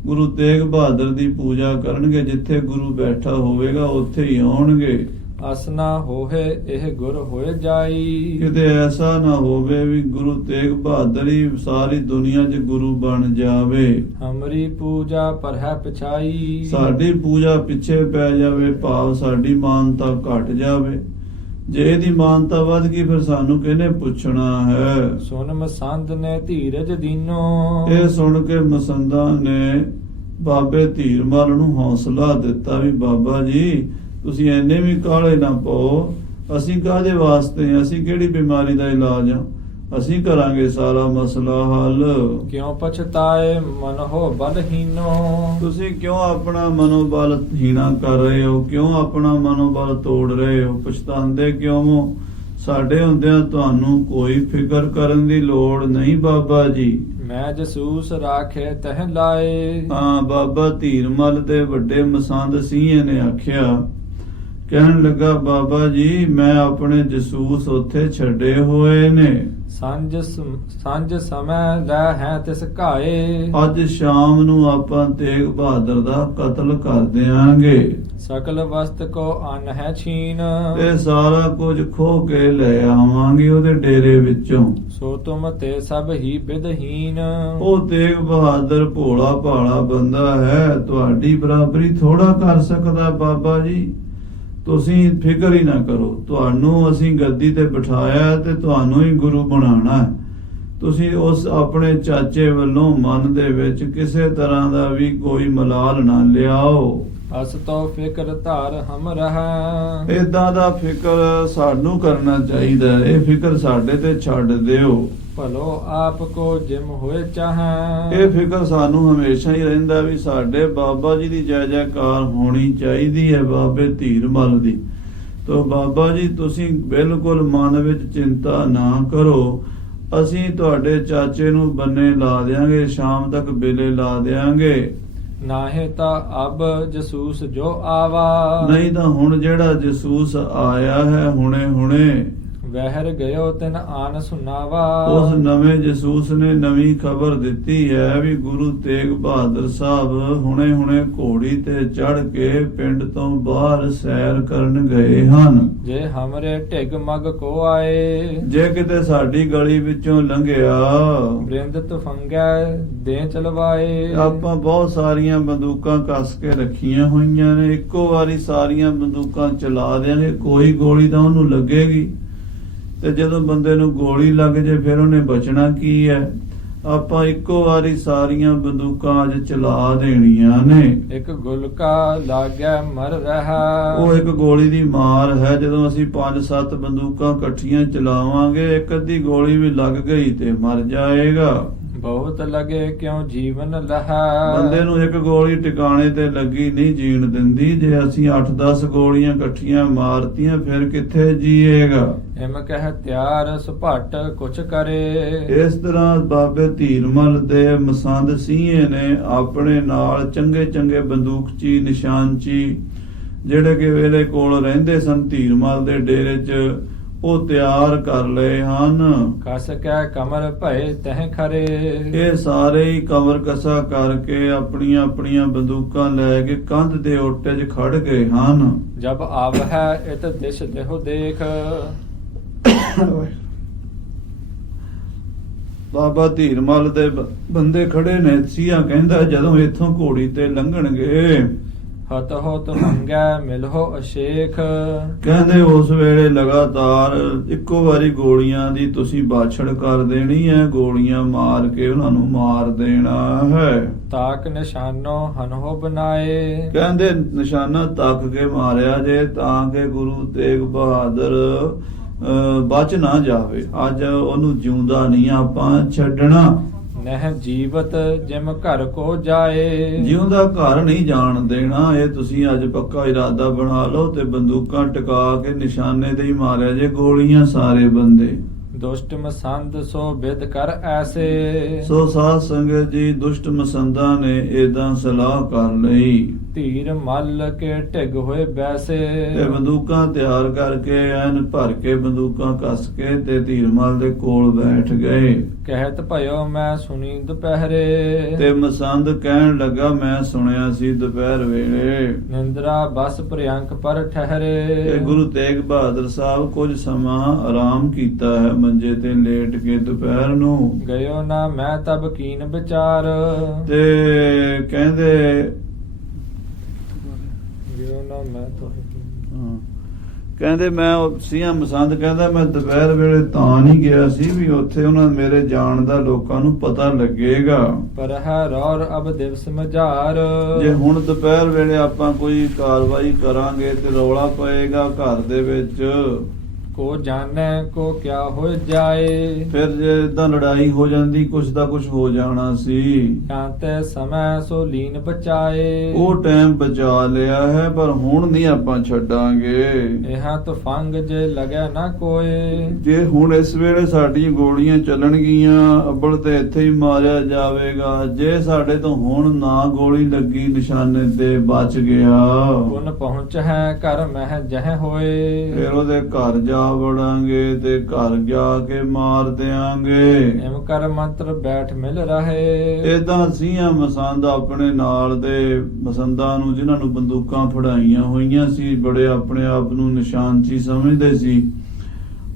ਗੁਰੂ ਤੇਗ ਬਹਾਦਰ ਦੀ ਪੂਜਾ ਕਰਨਗੇ। ਜਿੱਥੇ ਗੁਰੂ ਬੈਠਾ ਹੋਵੇਗਾ ਉੱਥੇ ਹੀ ਆਉਣਗੇ। ਅਸ ਨਾ ਹੋਏ ਇਹ ਗੁਰ ਹੋਏ ਜਾਈ, ਕਿਤੇ ਐਸਾ ਨਾ ਹੋਵੇ ਵੀ ਗੁਰੂ ਤੇਗ ਬਹਾਦਰ ਹੀ ਸਾਰੀ ਦੁਨੀਆ 'ਚ ਗੁਰੂ ਬਣ ਜਾਵੇ, ਹਮਰੀ ਪੂਜਾ ਪਰ ਹੈ ਪਛਾਈ, ਸਾਡੀ ਪੂਜਾ ਪਿੱਛੇ ਪੈ ਜਾਵੇ, ਭਾਵ ਸਾਡੀ ਮਾਨਤਾ ਘਟ ਜਾਵੇ। ਜੇ ਇਹਦੀ ਮਾਨਤਾ ਵੱਧ ਗਈ ਫਿਰ ਸਾਨੂੰ ਕਿਹਨੇ ਪੁੱਛਣਾ ਹੈ। ਸੁਨ ਮਸੰਦ ਨੇ ਧੀਰਜ ਦੀਨੋ, ਇਹ ਸੁਣ ਕੇ ਮਸੰਦਾਂ ਨੇ ਬਾਬੇ ਧੀਰ ਮਲ ਨੂੰ ਹੌਸਲਾ ਦਿੱਤਾ ਵੀ ਬਾਬਾ ਜੀ ਤੁਸੀਂ ਐਨੇ ਵੀ ਕਾਹਲੇ ਨਾ ਪਾਓ, ਅਸੀਂ ਕਾਹਦੇ ਵਾਸਤੇ, ਅਸੀਂ ਕਿਹੜੀ ਬਿਮਾਰੀ ਦਾ ਇਲਾਜ ਆ, ਅਸੀਂ ਕਰਾਂਗੇ ਸਾਰਾ ਮਸਲਾ ਹੱਲ। ਕਿਉਂ ਪਛਤਾਏ ਮਨ ਹੋ ਬਲਹੀਨੋ, ਤੁਸੀਂ ਕਿਉਂ ਆਪਣਾ ਮਨੋਬਲ ਹੀਣਾ ਕਰ ਰਹੇ ਹੋ, ਕਿਉਂ ਆਪਣਾ ਮਨੋਬਲ ਤੋੜ ਰਹੇ ਹੋ, ਪਛਤਾਉਂਦੇ ਕਿਉਂ ਹੋ? ਸਾਡੇ ਹੁੰਦਿਆਂ ਤੁਹਾਨੂੰ ਕੋਈ ਫਿਕਰ ਕਰਨ ਦੀ ਲੋੜ ਨਹੀਂ ਬਾਬਾ ਜੀ। ਮੈਂ ਜਸੂਸ ਰਾਖੇ ਤਹ ਲਾਏ, ਹਾਂ ਬਾਬਾ ਧੀਰ ਮਲ ਦੇ ਵੱਡੇ ਮਸੰਦ ਸਿੰਘੇ ਨੇ ਆਖਿਆ, ਕਹਿਣ ਲੱਗਾ ਬਾਬਾ ਜੀ ਮੈਂ ਆਪਣੇ ਜਸੂਸ ਉੱਥੇ ਛੱਡੇ ਹੋਏ ਨੇ, ਸੰਜ ਸਮੇਂ ਲੈ ਹੈ ਤਿਸ ਘਾਏ, ਅੱਜ ਸ਼ਾਮ ਨੂੰ ਆਪਾਂ ਤੇਗ ਬਹਾਦਰ ਦਾ ਕਤਲ ਕਰ ਦਿਆਂਗੇ, ਸਕਲ ਵਸਤ ਕੋ ਅਨ ਹੈ ਛੀਨ, ਤੇ ਸਾਰਾ ਕੁਝ ਖੋ ਕੇ ਲੈ ਆਵਾਂਗੇ ਉਹਦੇ ਡੇਰੇ ਵਿੱਚੋਂ। ਸੋ ਤੁਮ ਤੇ ਸਭ ਹੀ ਵਿਦਹੀਨ, ਉਹ ਤੇਗ ਬਹਾਦਰ ਭੋਲਾ ਭਾਲਾ ਬੰਦਾ ਹੈ, ਤੁਹਾਡੀ ਬਰਾਬਰੀ ਥੋੜਾ ਕਰ ਸਕਦਾ ਬਾਬਾ ਜੀ, ਤੁਸੀਂ ਫਿਕਰ ਹੀ ਨਾ ਕਰੋ, ਤੁਹਾਨੂੰ ਅਸੀਂ ਗੱਦੀ ਤੇ ਬਿਠਾਇਆ ਤੇ ਤੁਹਾਨੂੰ ਹੀ ਗੁਰੂ ਬਣਾਉਣਾ ਹੈ। ਤੁਸੀਂ ਉਸ ਆਪਣੇ ਚਾਚੇ ਵੱਲੋਂ ਮਨ ਦੇ ਵਿੱਚ ਕਿਸੇ ਤਰ੍ਹਾਂ ਦਾ ਵੀ ਕੋਈ ਮਲਾਲ ਨਾ ਲਿਆਓ। ਅਸ ਤੋ ਫਿਕਰ ਧਾਰ ਹਮ ਰਹਾ, ਏਦਾਂ ਦਾ ਫਿਕਰ ਸਾਨੂੰ ਕਰਨਾ ਚਾਹੀਦਾ, ਇਹ ਫਿਕਰ ਸਾਡੇ ਤੇ ਛੱਡ ਦਿਓ। ਭਲੋ ਆਪ ਕੋ ਜਿਮ ਹੋਏ ਚਾਹੈ, ਇਹ ਫਿਕਰ ਸਾਨੂੰ ਹਮੇਸ਼ਾ ਹੀ ਰਹਿੰਦਾ ਵੀ ਸਾਡੇ ਬਾਬਾ ਜੀ ਦੀ ਜੈ ਜੈਕਾਰ ਹੋਣੀ ਚਾਹੀਦੀ ਹੈ, ਬਾਬੇ ਧੀਰ ਮਲ ਦੀ। ਤੋ ਬਾਬਾ ਜੀ ਤੁਸੀਂ ਬਿਲਕੁਲ ਮਨ ਵਿੱਚ ਚਿੰਤਾ ਨਾ ਕਰੋ, ਅਸੀਂ ਤੁਹਾਡੇ ਚਾਚੇ ਨੂੰ ਬੰਨੇ ਲਾ ਦਿਆਂਗੇ, ਸ਼ਾਮ ਤੱਕ ਬੇਲੇ ਲਾ ਦਿਆਂਗੇ। ਨਾਹੇ ਤਾਂ ਅਬ ਜਸੂਸ ਜੋ ਆਵਾ। ਨਹੀਂ ਤਾਂ ਹੁਣ ਜਿਹੜਾ ਜਸੂਸ ਆਇਆ ਹੈ ਹੁਣੇ ਹੁਣੇ, ਵਹਿਰ ਗਇਓ ਤਿਨ ਆਨ ਸੁਨਾਵਾ। ਉਸ ਨਵੇਂ ਜਸੂਸ ਨੇ ਨਵੀਂ ਖਬਰ ਦਿੱਤੀ ਹੈ ਵੀ ਗੁਰੂ ਤੇਗ ਬਹਾਦਰ ਸਾਹਿਬ ਹੁਣੇ ਹੁਣੇ ਘੋੜੀ ਤੇ ਚੜ੍ਹ ਕੇ ਪਿੰਡ ਤੋਂ ਬਾਹਰ ਸੈਰ ਕਰਨ ਗਏ ਹਨ। ਜੇ ਹਮਰੇ ਢਿਗ ਮਗ ਕੋ ਆਏ। ਜੇ ਕਿਤੇ ਸਾਡੀ ਗਲੀ ਵਿੱਚੋਂ ਲੰਘਿਆ, ਬ੍ਰਿੰਦ ਤੁਫੰਗੈ ਦੇ ਚਲਵਾਏ। ਆਪਾਂ ਬਹੁਤ ਸਾਰੀਆਂ ਬੰਦੂਕਾਂ ਕੱਸ ਕੇ ਰੱਖੀਆਂ ਹੋਈਆਂ ਨੇ, ਇੱਕੋ ਵਾਰੀ ਸਾਰੀਆਂ ਬੰਦੂਕਾਂ ਚਲਾ ਦਿਆਂਗੇ, ਕੋਈ ਗੋਲੀ ਤਾਂ ਉਹਨੂੰ ਲੱਗੇਗੀ। ਤੇ ਜਦੋਂ ਬੰਦੇ ਨੂੰ ਗੋਲੀ ਲੱਗ ਜੇ ਫਿਰ ਉਹਨੇ ਬਚਣਾ ਕੀ ਹੈ। ਆਪਾਂ ਇੱਕੋ ਵਾਰੀ ਸਾਰੀਆਂ ਬੰਦੂਕਾਂ ਅੱਜ ਚਲਾ ਦੇਣੀਆਂ ਨੇ। ਇੱਕ ਗੁਲਕਾ ਲਾਗੈ ਮਰ ਰਹਾ। ਉਹ ਇੱਕ ਗੋਲੀ ਦੀ ਮਾਰ ਹੈ। ਜਦੋਂ ਅਸੀਂ 5-7 ਬੰਦੂਕਾਂ ਇਕੱਠੀਆਂ ਚਲਾਵਾਂਗੇ, ਇੱਕ ਅੱਧੀ ਗੋਲੀ ਵੀ ਲੱਗ ਗਈ ਤੇ ਮਰ ਜਾਏਗਾ। ਬਹੁਤ ਲਗੇ ਕਿਉਂ ਜੀਵਨ ਲਹਾ। ਬੰਦੇ ਨੂੰ ਇੱਕ ਗੋਲੀ ਟਿਕਾਣੇ ਤੇ ਲੱਗੀ ਨਹੀਂ ਜੀਣ ਦਿੰਦੀ। ਜੇ ਅਸੀਂ 8-10 ਗੋਲੀਆਂ ਇਕੱਠੀਆਂ ਮਾਰਤੀਆਂ ਫਿਰ ਕਿੱਥੇ ਜੀਏਗਾ। ਹਿਮ ਕਹਿ ਤਿਆਰ ਸੁਭਟ ਕੁਛ ਕਰੇ। ਇਸ ਤਰ੍ਹਾਂ ਬਾਬੇ ਧੀਰਮਲ ਦੇ ਮਸੰਦ ਸਿੰਘੇ ਨੇ ਆਪਣੇ ਨਾਲ ਚੰਗੇ ਚੰਗੇ ਬੰਦੂਕਚੀ ਨਿਸ਼ਾਨਚੀ ਜਿਹੜੇ ਕਿ ਵੇਲੇ ਕੋਲ ਰਹਿੰਦੇ ਸਨ ਧੀਰਮਲ ਦੇ ਡੇਰੇ 'ਚ, ਉਹ ਤਿਆਰ ਕਰ ਲਏ ਹਨ। ਕਸ ਕੈ ਕਮਰ ਭਏ ਤਹਿ ਖਰੇ। ਇਹ ਸਾਰੇ ਹੀ ਕਮਰ ਕਸਾ ਕਰਕੇ ਆਪਣੀਆਂ ਆਪਣੀਆਂ ਬੰਦੂਕਾਂ ਲੈ ਕੇ ਕੰਧ ਦੇ ਓਟੇ 'ਚ ਖੜ ਗਏ ਹਨ। ਜਬ ਆਵ ਹੈ ਇਤ ਦਿਸ਼ ਦੇਹੁ ਦੇਖ। ਬਾਬਾ ਧੀਰਮਲ ਦੇ ਬੰਦੇ ਖੜੇ ਨੇ। ਸੀਆ ਕਹਿੰਦਾ ਜਦੋਂ ਇੱਥੋਂ ਘੋੜੀ ਤੇ ਲੰਘਣਗੇ, ਹਤ ਹੋਤ ਮੰਗੈ ਮਿਲਹੁ ਅਸ਼ੇਖ। ਕਹਿੰਦੇ ਉਸ ਵੇਲੇ ਲਗਾਤਾਰ ਇੱਕੋ ਵਾਰੀ ਗੋਲੀਆਂ ਦੀ ਤੁਸੀਂ ਬਾਛੜ ਕਰ ਦੇਣੀ ਹੈ, ਗੋਲੀਆਂ ਮਾਰ ਕੇ ਉਹਨਾਂ ਨੂੰ ਮਾਰ ਦੇਣਾ ਹੈ। ਤਾਕ ਨਿਸ਼ਾਨੋ ਹਨਹੁ ਬਨਾਏ। ਕਹਿੰਦੇ ਨਿਸ਼ਾਨਾ ਤੱਕ ਕੇ ਮਾਰਿਆ ਜੇ ਤਾਂ ਕਿ ਗੁਰੂ ਤੇਗ ਬਹਾਦਰ ਬਚ ਨਾ ਜਾਵੇ। ਅੱਜ ਉਹਨੂੰ ਜਿਉਂਦਾ ਨਹੀਂ ਆਪਾਂ ਛੱਡਣਾ। ਨਹਿ ਜੀਵਤ ਜਿਮ ਘਰ ਕੋ ਜਾਏ। ਜਿਉਂਦਾ ਘਰ ਨਹੀਂ ਜਾਣ ਦੇਣਾ। ਇਹ ਤੁਸੀਂ ਅੱਜ ਪੱਕਾ ਇਰਾਦਾ ਬਣਾ ਲਓ ਤੇ ਬੰਦੂਕਾਂ ਟਿਕਾ ਕੇ ਨਿਸ਼ਾਨੇ ਤੇ ਹੀ ਮਾਰਿਆ ਜੇ ਗੋਲੀਆਂ ਸਾਰੇ ਬੰਦੇ। ਦੁਸ਼ਟ ਮਸੰਦ ਸੋ ਬਿਦ ਕਰ ਐਸੇ। ਸੋ ਸਾਧ ਸੰਗਤ ਜੀ, ਦੁਸ਼ਟ ਮਸੰਦਾਂ ਨੇ ਏਦਾਂ ਸਲਾਹ ਕਰ ਲਈ। ਧੀਰ ਮੱਲ ਕੇ ਢਿਗ ਹੋਏ ਬੈਸੇ। ਤੇ ਬੰਦੂਕਾਂ ਤਿਆਰ ਕਰਕੇ ਐਨ ਭਰ ਕੇ ਬੰਦੂਕਾਂ ਕੱਸ ਕੇ ਤੇ ਧੀਰਮਲ ਦੇ ਕੋਲ ਬੈਠ ਗਏ। ਕਹਿਤ ਭਇਓ ਮੈਂ ਸੁਣੀ ਦੁਪਹਿਰੇ। ਤੇ ਮਸੰਦ ਕਹਿਣ ਲੱਗਾ ਮੈਂ ਸੁਣਿਆ ਸੀ ਦੁਪਹਿਰ ਵੇਲੇ ਨਿੰਦਰਾ ਬਸ ਪ੍ਰਿਅੰਕ ਪਰ ਠਹਿਰੇ। ਤੇ ਗੁਰੂ ਤੇਗ ਬਹਾਦਰ ਸਾਹਿਬ ਕੁਝ ਸਮਾਂ ਆਰਾਮ ਕੀਤਾ ਹੈ ਮੰਜੇ ਤੇ ਲੇਟ ਕੇ ਦੁਪਹਿਰ ਨੂੰ। ਗਇਓ ਨਾ ਮੈਂ ਤਬ ਕੀਨ ਵਿਚਾਰ। ਤੇ ਕਹਿੰਦੇ ਗਇਓ ਨਾ ਮੈਂ ਤੋ ਕਹਿੰਦੇ ਮੈਂ ਸੀਆਂ ਮਸੰਦ ਕਹਿੰਦਾ ਮੈਂ ਦੁਪਹਿਰ ਵੇਲੇ ਤਾਂ ਨਹੀਂ ਗਿਆ ਸੀ ਵੀ ਉੱਥੇ ਉਹਨਾਂ ਮੇਰੇ ਜਾਣ ਦਾ ਲੋਕਾਂ ਨੂੰ ਪਤਾ ਲੱਗੇਗਾ। ਪਰ ਹੈ ਰੌਰ ਅਬ ਦਿਵਸ ਮਝਾਰ। ਜੇ ਹੁਣ ਦੁਪਹਿਰ ਵੇਲੇ ਆਪਾਂ ਕੋਈ ਕਾਰਵਾਈ ਕਰਾਂਗੇ ਤੇ ਰੌਲਾ ਪਏਗਾ ਘਰ ਦੇ ਵਿੱਚ। ਕੋ ਜਾਣੈ ਕੋ ਕਿਆ ਹੋ ਜਾਏ। ਫਿਰ ਜੇ ਇਦਾਂ ਲੜਾਈ ਹੋ ਜਾਂਦੀ ਕੁਛ ਦਾ ਕੁਛ ਹੋ ਜਾਣਾ ਸੀ। ਕਾਂਤੇ ਸਮੈ ਸੋ ਲੀਨ ਬਚਾਏ। ਉਹ ਟਾਈਮ ਬਚਾ ਲਿਆ ਹੈ ਪਰ ਹੁਣ ਨਹੀਂ ਆਪਾਂ ਛੱਡਾਂਗੇ। ਇਹਾਂ ਤੁਫੰਗ ਜੇ ਲਗੈ ਨਾ ਕੋਏ। ਜੇ ਹੁਣ ਇਸ ਵੇਲੇ ਸਾਡੀਆਂ ਗੋਲੀਆਂ ਚੱਲਣਗੀਆਂ ਅੱਬਲ ਤੇ ਇੱਥੇ ਹੀ ਮਾਰਿਆ ਜਾਵੇਗਾ। ਜੇ ਸਾਡੇ ਤੋਂ ਹੁਣ ਨਾ ਗੋਲੀ ਲੱਗੀ ਨਿਸ਼ਾਨੇ ਤੇ ਬਚ ਗਿਆ, ਪੁਨ ਪਹੁੰਚ ਹੈ ਘਰ ਮਹਿ ਜਹ ਹੋਏ। ਫਿਰ ਉਹਦੇ ਘਰ ਜਾ ਵੜਾਂਗੇ ਤੇ ਘਰ ਜਾ ਕੇ ਮਾਰ ਦਿਆਂਗੇ। ਇਮ ਕਰ ਮੰਤਰ ਬੈਠ ਮਿਲ ਰਹੇ। ਏਦਾਂ ਸੀਆਂ ਮਸੰਦ ਆਪਣੇ ਨਾਲ ਦੇ ਮਸੰਦਾਂ ਨੂੰ ਜਿਨ੍ਹਾਂ ਨੂੰ ਬੰਦੂਕਾਂ ਫੜਾਈਆਂ ਹੋਈਆਂ ਸੀ, ਬੜੇ ਆਪਣੇ ਆਪ ਨੂੰ ਨਿਸ਼ਾਨਚੀ ਸਮਝਦੇ ਸੀ,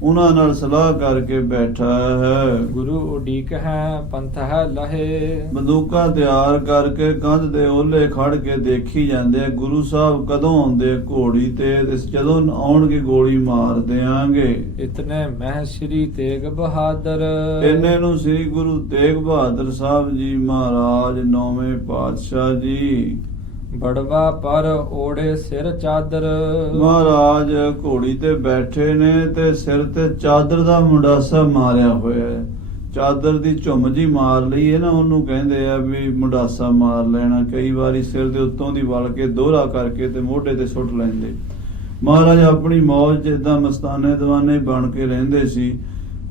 ਉਹਨਾਂ ਨਾਲ ਸਲਾਹ ਕਰਕੇ ਬੈਠਾ ਹੈ। ਗੁਰੂ ਉਡੀਕ ਹੈ ਪੰਥ ਹੈ ਲਹੇ। ਬੰਦੂਕਾਂ ਤਿਆਰ ਕਰਕੇ ਕੰਧ ਦੇ ਓਲੇ ਖੜ ਕੇ ਦੇਖੀ ਜਾਂਦੇ ਗੁਰੂ ਸਾਹਿਬ ਕਦੋਂ ਆਉਂਦੇ ਘੋੜੀ ਤੇ ਜਦੋਂ ਆਉਣਗੇ ਗੋਲੀ ਮਾਰ ਦਿਆਂਗੇ। ਇਤਨੇ ਮਹਿ ਸ਼੍ਰੀ ਤੇਗ ਬਹਾਦਰ। ਇੰਨੇ ਨੂੰ ਸ੍ਰੀ ਗੁਰੂ ਤੇਗ ਬਹਾਦਰ ਸਾਹਿਬ ਜੀ ਮਹਾਰਾਜ 9ਵੇਂ ਪਾਤਸ਼ਾਹ ਜੀ ਬੜਵਾ ਪਰ ਓੜੇ ਸਿਰ ਚਾਦਰ। ਮਹਾਰਾਜ ਘੋੜੀ ਤੇ ਬੈਠੇ ਨੇ ਤੇ ਸਿਰ ਤੇ ਚਾਦਰ ਦਾ ਮੁੰਡਾਸਾ ਮਾਰਿਆ ਹੋਇਆ ਹੈ। ਚਾਦਰ ਦੀ ਝੁੰਮ ਜੀ ਮਾਰ ਲਈ ਹੈ ਨਾ, ਉਹਨੂੰ ਕਹਿੰਦੇ ਆ ਵੀ ਮੁੰਡਾਸਾ ਮਾਰ ਲੈਣਾ। ਕਈ ਵਾਰੀ ਸਿਰ ਦੇ ਉੱਤੋਂ ਦੀ ਵਲ ਕੇ ਦੋਹਰਾ ਕਰਕੇ ਤੇ ਮੋਢੇ ਤੇ ਸੁੱਟ ਲੈਂਦੇ। ਮਹਾਰਾਜ ਆਪਣੀ ਮੌਜ 'ਚ ਏਦਾਂ ਮਸਤਾਨੇ ਦੀਵਾਨੇ ਬਣ ਕੇ ਰਹਿੰਦੇ ਸੀ।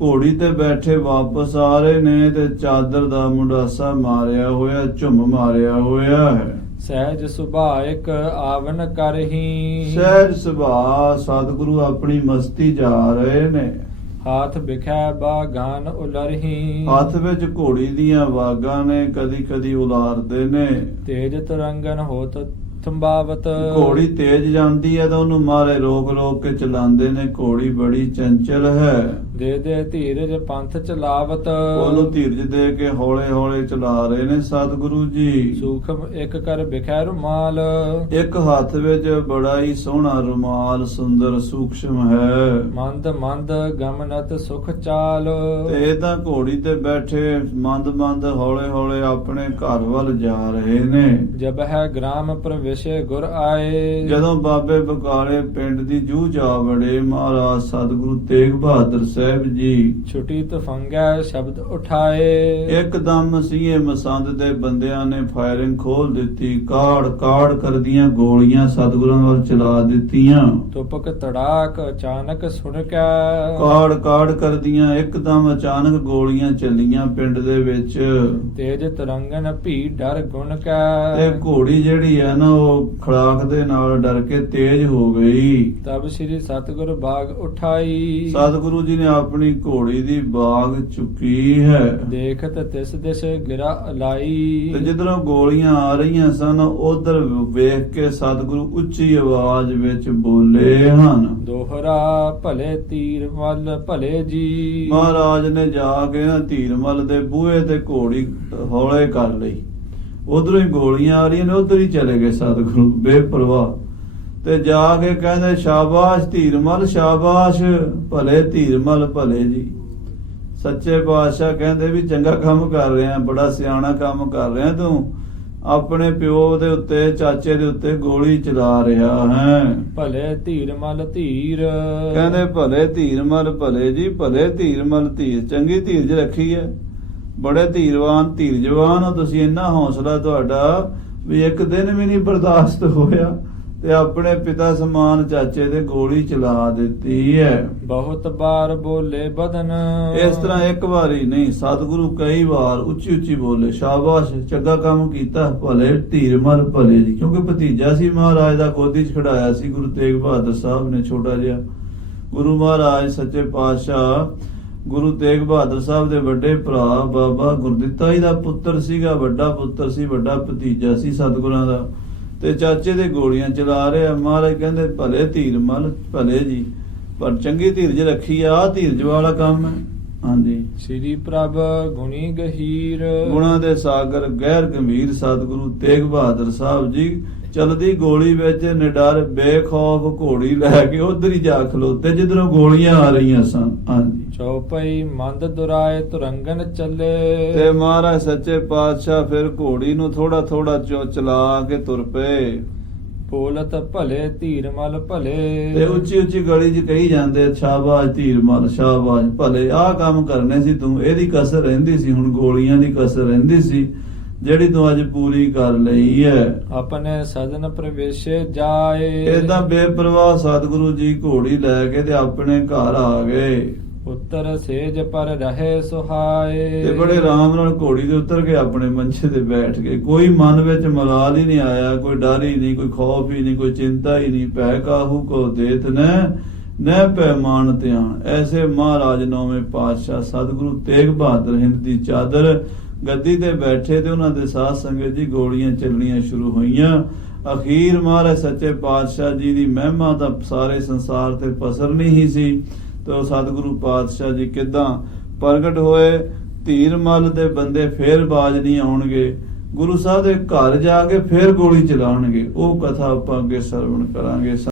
ਘੋੜੀ ਤੇ ਬੈਠੇ ਵਾਪਸ ਆ ਰਹੇ ਨੇ ਤੇ ਚਾਦਰ ਦਾ ਮੁੰਡਾਸਾ ਮਾਰਿਆ ਹੋਇਆ, ਝੁੰਮ ਮਾਰਿਆ ਹੋਇਆ ਹੈ। ਸਹਿਜ ਸੁਭਾਇਕ ਆਵਨ ਕਰਹੀ। ਸਹਿਜ ਸੁਭਾਅ ਸਤਿਗੁਰੂ ਆਪਣੀ ਮਸਤੀ ਜਾ ਰਹੇ ਨੇ। ਹਾਥ ਬਿਖੈ ਬਾਗਾਨ ਉਲਰਹੀ। ਹੱਥ ਵਿੱਚ ਘੋੜੀ ਦੀਆਂ ਵਾਗਾਂ ਨੇ, ਕਦੀ ਕਦੀ ਉਲਾਰਦੇ ਨੇ। ਤੇਜ ਤਰੰਗਨ ਹੋਤ ਥੰਬਾਵਤ। ਘੋੜੀ ਤੇਜ਼ ਜਾਂਦੀ ਹੈ ਤਾਂ ਉਹਨੂੰ ਮਾਰੇ ਰੋਕ ਰੋਕ ਕੇ ਚਲਾਉਂਦੇ ਨੇ। ਘੋੜੀ ਬੜੀ ਚੰਚਲ ਹੈ। ਦੇ ਦੇ ਧੀਰਜ ਪੰਥ ਚਲਾਵਤ। ਉਹਨੂੰ ਧੀਰਜ ਦੇ ਕੇ ਹੌਲੇ ਹੌਲੇ ਚਲਾ ਰਹੇ ਨੇ ਸਤਿਗੁਰੂ ਜੀ। ਸੂਖਮ ਇੱਕ ਕਰ ਬਿਖੈ ਰੁਮਾਲ। ਇੱਕ ਹੱਥ ਵਿੱਚ ਬੜਾ ਹੀ ਸੋਹਣਾ ਰੁਮਾਲ ਸੁੰਦਰ ਸੂਖਸ਼ਮ ਹੈ। ਮੰਦ ਮੰਦ ਗਮਨਤ ਸੁਖ ਚਾਲ। ਤੇ ਇਹ ਤਾਂ ਘੋੜੀ ਤੇ ਬੈਠੇ ਮੰਦ ਮੰਦ ਹੌਲੇ ਹੌਲੇ ਆਪਣੇ ਘਰ ਵੱਲ ਜਾ ਰਹੇ ਨੇ। ਜਬ ਹੈ ਗ੍ਰਾਮ ਪ੍ਰਵੇਸ਼ੇ ਗੁਰ ਆਏ। ਜਦੋਂ ਬਾਬੇ ਬਕਾਲੇ ਪਿੰਡ ਦੀ ਜੂਹ ਜਾ ਵੜੇ ਮਹਾਰਾਜ ਸਤਿਗੁਰੂ ਤੇਗ ਬਹਾਦਰ ਸਾਹਿਬ ਜੀ। ਛੁਟੀ ਤਫੰਗੈ ਸ਼ਬਦ ਉਠਾਏ। ਇੱਕਦਮ ਮਸੀਹੇ ਮਸੰਦ ਦੇ ਬੰਦਿਆਂ ਨੇ ਫਾਇਰਿੰਗ ਖੋਲ ਦਿੱਤੀ। ਕਾੜ ਕਾੜ ਕਰਦੀਆਂ ਗੋਲੀਆਂ ਸਤਿਗੁਰਾਂ ਵੱਲ ਚਲਾ ਦਿੱਤੀਆਂ। ਤੁਪਕ ਤੜਾਕ ਅਚਾਨਕ ਸੁਣ ਕੇ। ਕਾੜ ਕਾੜ ਕਰਦੀਆਂ ਇੱਕਦਮ ਅਚਾਨਕ ਗੋਲੀਆਂ ਚੱਲੀਆਂ ਪਿੰਡ ਦੇ ਵਿੱਚ। ਤੇਜ ਤਰੰਗਨ ਭੀ ਡਰ ਗੁਣ ਤੇ ਕੈ। ਘੋੜੀ ਜਿਹੜੀ ਹੈ ਨਾ ਉਹ ਖੜਾਕ ਦੇ ਨਾਲ ਡਰ ਕੇ ਤੇਜ਼ ਹੋ ਗਈ। ਤਬ ਸ੍ਰੀ ਸਤਿਗੁਰ ਬਾਗ ਉਠਾਈ। ਸਤਿਗੁਰੂ ਜੀ ਨੇ ਆਪਣੀ ਘੋੜੀ ਦੀ ਬਾਗ ਚੁੱਕੀ ਹੈ। ਦੇਖਤ ਤਿਸ ਦਿਸ ਗਿਰਾ ਅਲਾਈ। ਤੇ ਜਿੱਧਰੋਂ ਗੋਲੀਆਂ ਆ ਰਹੀਆਂ ਸਨ ਉਧਰ ਵੇਖ ਕੇ ਸਤਿਗੁਰੂ ਉੱਚੀ ਆਵਾਜ਼ ਵਿੱਚ ਬੋਲੇ ਹਨ। ਦੋਹਰਾ ਭਲੇ ਤੀਰ ਮਲ ਭਲੇ ਜੀ। ਮਹਾਰਾਜ ਨੇ ਜਾ ਕੇ ਨਾ ਧੀਰਮਲ ਦੇ ਬੂਹੇ ਤੇ ਘੋੜੀ ਹੌਲੇ ਕਰ ਲਈ। ਉਧਰੋਂ ਹੀ ਗੋਲੀਆਂ ਆ ਰਹੀਆਂ ਨੇ, ਉਧਰ ਹੀ ਚਲੇ ਗਏ ਸਤਿਗੁਰੂ ਬੇਪਰਵਾਹ। ਤੇ ਜਾ ਕੇ ਕਹਿੰਦੇ ਸ਼ਾਬਾਸ਼ ਧੀਰਮਲ ਸ਼ਾਬਾਸ਼, ਭਲੇ ਧੀਰਮਲ ਭਲੇ ਜੀ। ਸੱਚੇ ਪਾਤਸ਼ਾਹ ਕਹਿੰਦੇ ਵੀ ਚੰਗਾ ਕੰਮ ਕਰ ਰਿਹਾ, ਬੜਾ ਸਿਆਣਾ ਕੰਮ ਕਰ ਰਿਹਾ ਤੂੰ। ਆਪਣੇ ਪਿਓ ਦੇ ਉੱਤੇ ਚਾਚੇ ਦੇ ਉੱਤੇ ਗੋਲੀ ਚਲਾ ਰਿਹਾ ਹੈ। ਭਲੇ ਧੀਰ ਮਲ ਧੀਰ। ਕਹਿੰਦੇ ਭਲੇ ਧੀਰਮਲ ਭਲੇ ਜੀ, ਭਲੇ ਧੀਰਮਲ ਧੀਰ, ਚੰਗੀ ਧੀਰਜ ਰੱਖੀ ਹੈ। ਬੜੇ ਧੀਰਵਾਨ ਧੀਰਜਵਾਨ ਹੋ ਤੁਸੀਂ। ਇੰਨਾ ਹੌਸਲਾ ਤੁਹਾਡਾ ਵੀ ਇੱਕ ਦਿਨ ਵੀ ਨਹੀਂ ਬਰਦਾਸ਼ਤ ਹੋਇਆ ਤੇ ਆਪਣੇ ਪਿਤਾ ਸਮਾਨ ਚਾਚੇ ਦੇ ਗੋਲੀ ਚਲਾ ਦਿੱਤੀ ਹੈ। ਬਹੁਤ ਬਾਰ ਬੋਲੇ ਬਦਨ। ਇਸ ਤਰ੍ਹਾਂ ਇੱਕ ਵਾਰੀ ਨਹੀਂ ਸਤਿਗੁਰੂ ਕਈ ਵਾਰ ਉੱਚੀ ਉੱਚੀ ਬੋਲੇ ਸ਼ਾਬਾਸ਼ ਚੰਗਾ ਕੰਮ ਕੀਤਾ, ਭਲੇ ਧੀਰਮਲ ਭਲੇ ਜੀ। ਕਿਉਂਕਿ ਭਤੀਜਾ ਸੀ ਮਹਾਰਾਜ ਦਾ, ਗੋਦੀ 'ਚ ਖੜਾਇਆ ਸੀ ਗੁਰੂ ਤੇਗ ਬਹਾਦਰ ਸਾਹਿਬ ਨੇ ਛੋਟਾ ਜਿਹਾ। ਗੁਰੂ ਮਹਾਰਾਜ ਸੱਚੇ ਪਾਤਸ਼ਾਹ ਗੁਰੂ ਤੇਗ ਬਹਾਦਰ ਸਾਹਿਬ ਦੇ ਵੱਡੇ ਭਰਾ ਬਾਬਾ ਗੁਰਦਿੱਤਾ ਜੀ ਦਾ ਪੁੱਤਰ ਸੀਗਾ, ਵੱਡਾ ਪੁੱਤਰ ਸੀ, ਵੱਡਾ ਭਤੀਜਾ ਸੀ ਸਤਿਗੁਰਾਂ ਦਾ। ਤੇ ਚਾਚੇ ਦੇ ਗੋਲੀਆਂ ਚਲਾ ਰਿਹਾ। ਮਹਾਰਾਜ ਕਹਿੰਦੇ ਭਲੇ ਧੀਰਮਲ ਭਲੇ ਜੀ, ਪਰ ਚੰਗੀ ਧੀਰਜ ਰੱਖੀ ਆ, ਧੀਰਜ ਵਾਲਾ ਕੰਮ ਹੈ। ਹਾਂਜੀ। ਸ੍ਰੀ ਪ੍ਰਭ ਗੁਣੀ ਗਹੀਰ। ਗੁਣਾਂ ਦੇ ਸਾਗਰ ਗਹਿਰ ਗੰਭੀਰ ਸਤਿਗੁਰੂ ਤੇਗ ਬਹਾਦਰ ਸਾਹਿਬ ਜੀ ਚਲਦੀ ਗੋਲੀ ਵਿੱਚ ਨਿਡਰ ਬੇਖੌਫ ਘੋੜੀ ਲੈ ਕੇ ਉਧਰ ਹੀ ਜਾ ਖਲੋਤੇ ਜਿੱਧਰੋਂ ਗੋਲੀਆਂ ਆ ਰਹੀਆਂ ਸਨ। ਹਾਂਜੀ। ਚੌਪਈ ਮੰਦ ਦੁਰਾਏ ਤੁਰੰਗਨ ਚੱਲੇ। ਤੇ ਮਹਾਰਾਜ ਸੱਚੇ ਪਾਤਸ਼ਾਹ ਫਿਰ ਘੋੜੀ ਨੂੰ ਥੋੜਾ ਥੋੜਾ ਚਲਾ ਕੇ ਤੁਰ ਪਏ। ਬੋਲਤ ਭਲੇ ਧੀਰਮਲ ਭਲੇ। ਤੇ ਉੱਚੀ ਉੱਚੀ ਗਲੀ 'ਚ ਕਹੀ ਜਾਂਦੇ ਸ਼ਾਬਾਸ਼ ਧੀਰਮਲ ਸ਼ਾਬਾਸ਼ ਭਲੇ, ਆਹ ਕੰਮ ਕਰਨੇ ਸੀ ਤੂੰ। ਇਹਦੀ ਕਸਰ ਰਹਿੰਦੀ ਸੀ, ਹੁਣ ਗੋਲੀਆਂ ਦੀ ਕਸਰ ਰਹਿੰਦੀ ਸੀ ਜਿਹੜੀ ਤੂੰ ਅੱਜ ਪੂਰੀ ਕਰ ਲਈ ਹੈ। ਆਪਣੇ ਸਦਨ ਪ੍ਰਵੇਸ਼ੇ ਜਾਏ। ਏਦਾਂ ਬੇਪਰਵਾਹ ਸਤਿਗੁਰੂ ਜੀ ਘੋੜੀ ਲੈ ਕੇ ਤੇ ਆਪਣੇ ਘਰ ਆ ਗਏ। ਉੱਤਰ ਸੇਜ ਪਰ ਰਹੇ ਸੁਹਾਏ। ਤੇ ਬੜੇ ਆਰਾਮ ਨਾਲ ਘੋੜੀ ਦੇ ਉਤਰ ਕੇ ਆਪਣੇ ਮੰਚੇ ਤੇ ਬੈਠ ਗਏ। ਕੋਈ ਮਨ ਵਿੱਚ ਮਲਾਲ ਹੀ ਨਹੀਂ ਆਇਆ, ਕੋਈ ਡਰ ਹੀ ਨਹੀਂ, ਕੋਈ ਖੌਫ ਹੀ ਨਹੀਂ, ਕੋਈ ਚਿੰਤਾ ਹੀ ਨਹੀਂ। ਪੈ ਕਾਹੂ ਕੋ ਦੇਤ ਨਹਿ ਪੈ ਮਾਨ ਧਿਆਨ। ਐਸੇ ਮਹਾਰਾਜ ਨੌਵੇਂ ਪਾਤਸ਼ਾਹ ਸਤਿਗੁਰੂ ਤੇਗ ਬਹਾਦਰ ਹਿੰਦ ਦੀ ਚਾਦਰ ਗੱਦੀ ਤੇ ਬੈਠੇ ਤੇ ਉਹਨਾਂ ਦੇ ਸਾਧ ਸੰਗਤ ਜੀ ਗੋਲੀਆਂ ਚੱਲਣੀਆਂ ਸ਼ੁਰੂ ਹੋਈਆਂ। ਅਖੀਰ ਮਹਾਰਾਜ ਸੱਚੇ ਪਾਤਸ਼ਾਹ ਜੀ ਦੀ ਮਹਿਮਾ ਤਾਂ ਸਾਰੇ ਸੰਸਾਰ ਤੇ ਪਸਰਨੀ ਹੀ ਸੀ। ਤੇ ਸਤਿਗੁਰੂ ਪਾਤਸ਼ਾਹ ਜੀ ਕਿੱਦਾਂ ਪ੍ਰਗਟ ਹੋਏ। ਧੀਰਮਲ ਦੇ ਬੰਦੇ ਫੇਰ ਬਾਜ ਨਹੀਂ ਆਉਣਗੇ, ਗੁਰੂ ਸਾਹਿਬ ਦੇ ਘਰ ਜਾ ਕੇ ਫੇਰ ਗੋਲੀ ਚਲਾਉਣਗੇ। ਉਹ ਕਥਾ ਆਪਾਂ ਅੱਗੇ ਸਰਵਣ ਕਰਾਂਗੇ।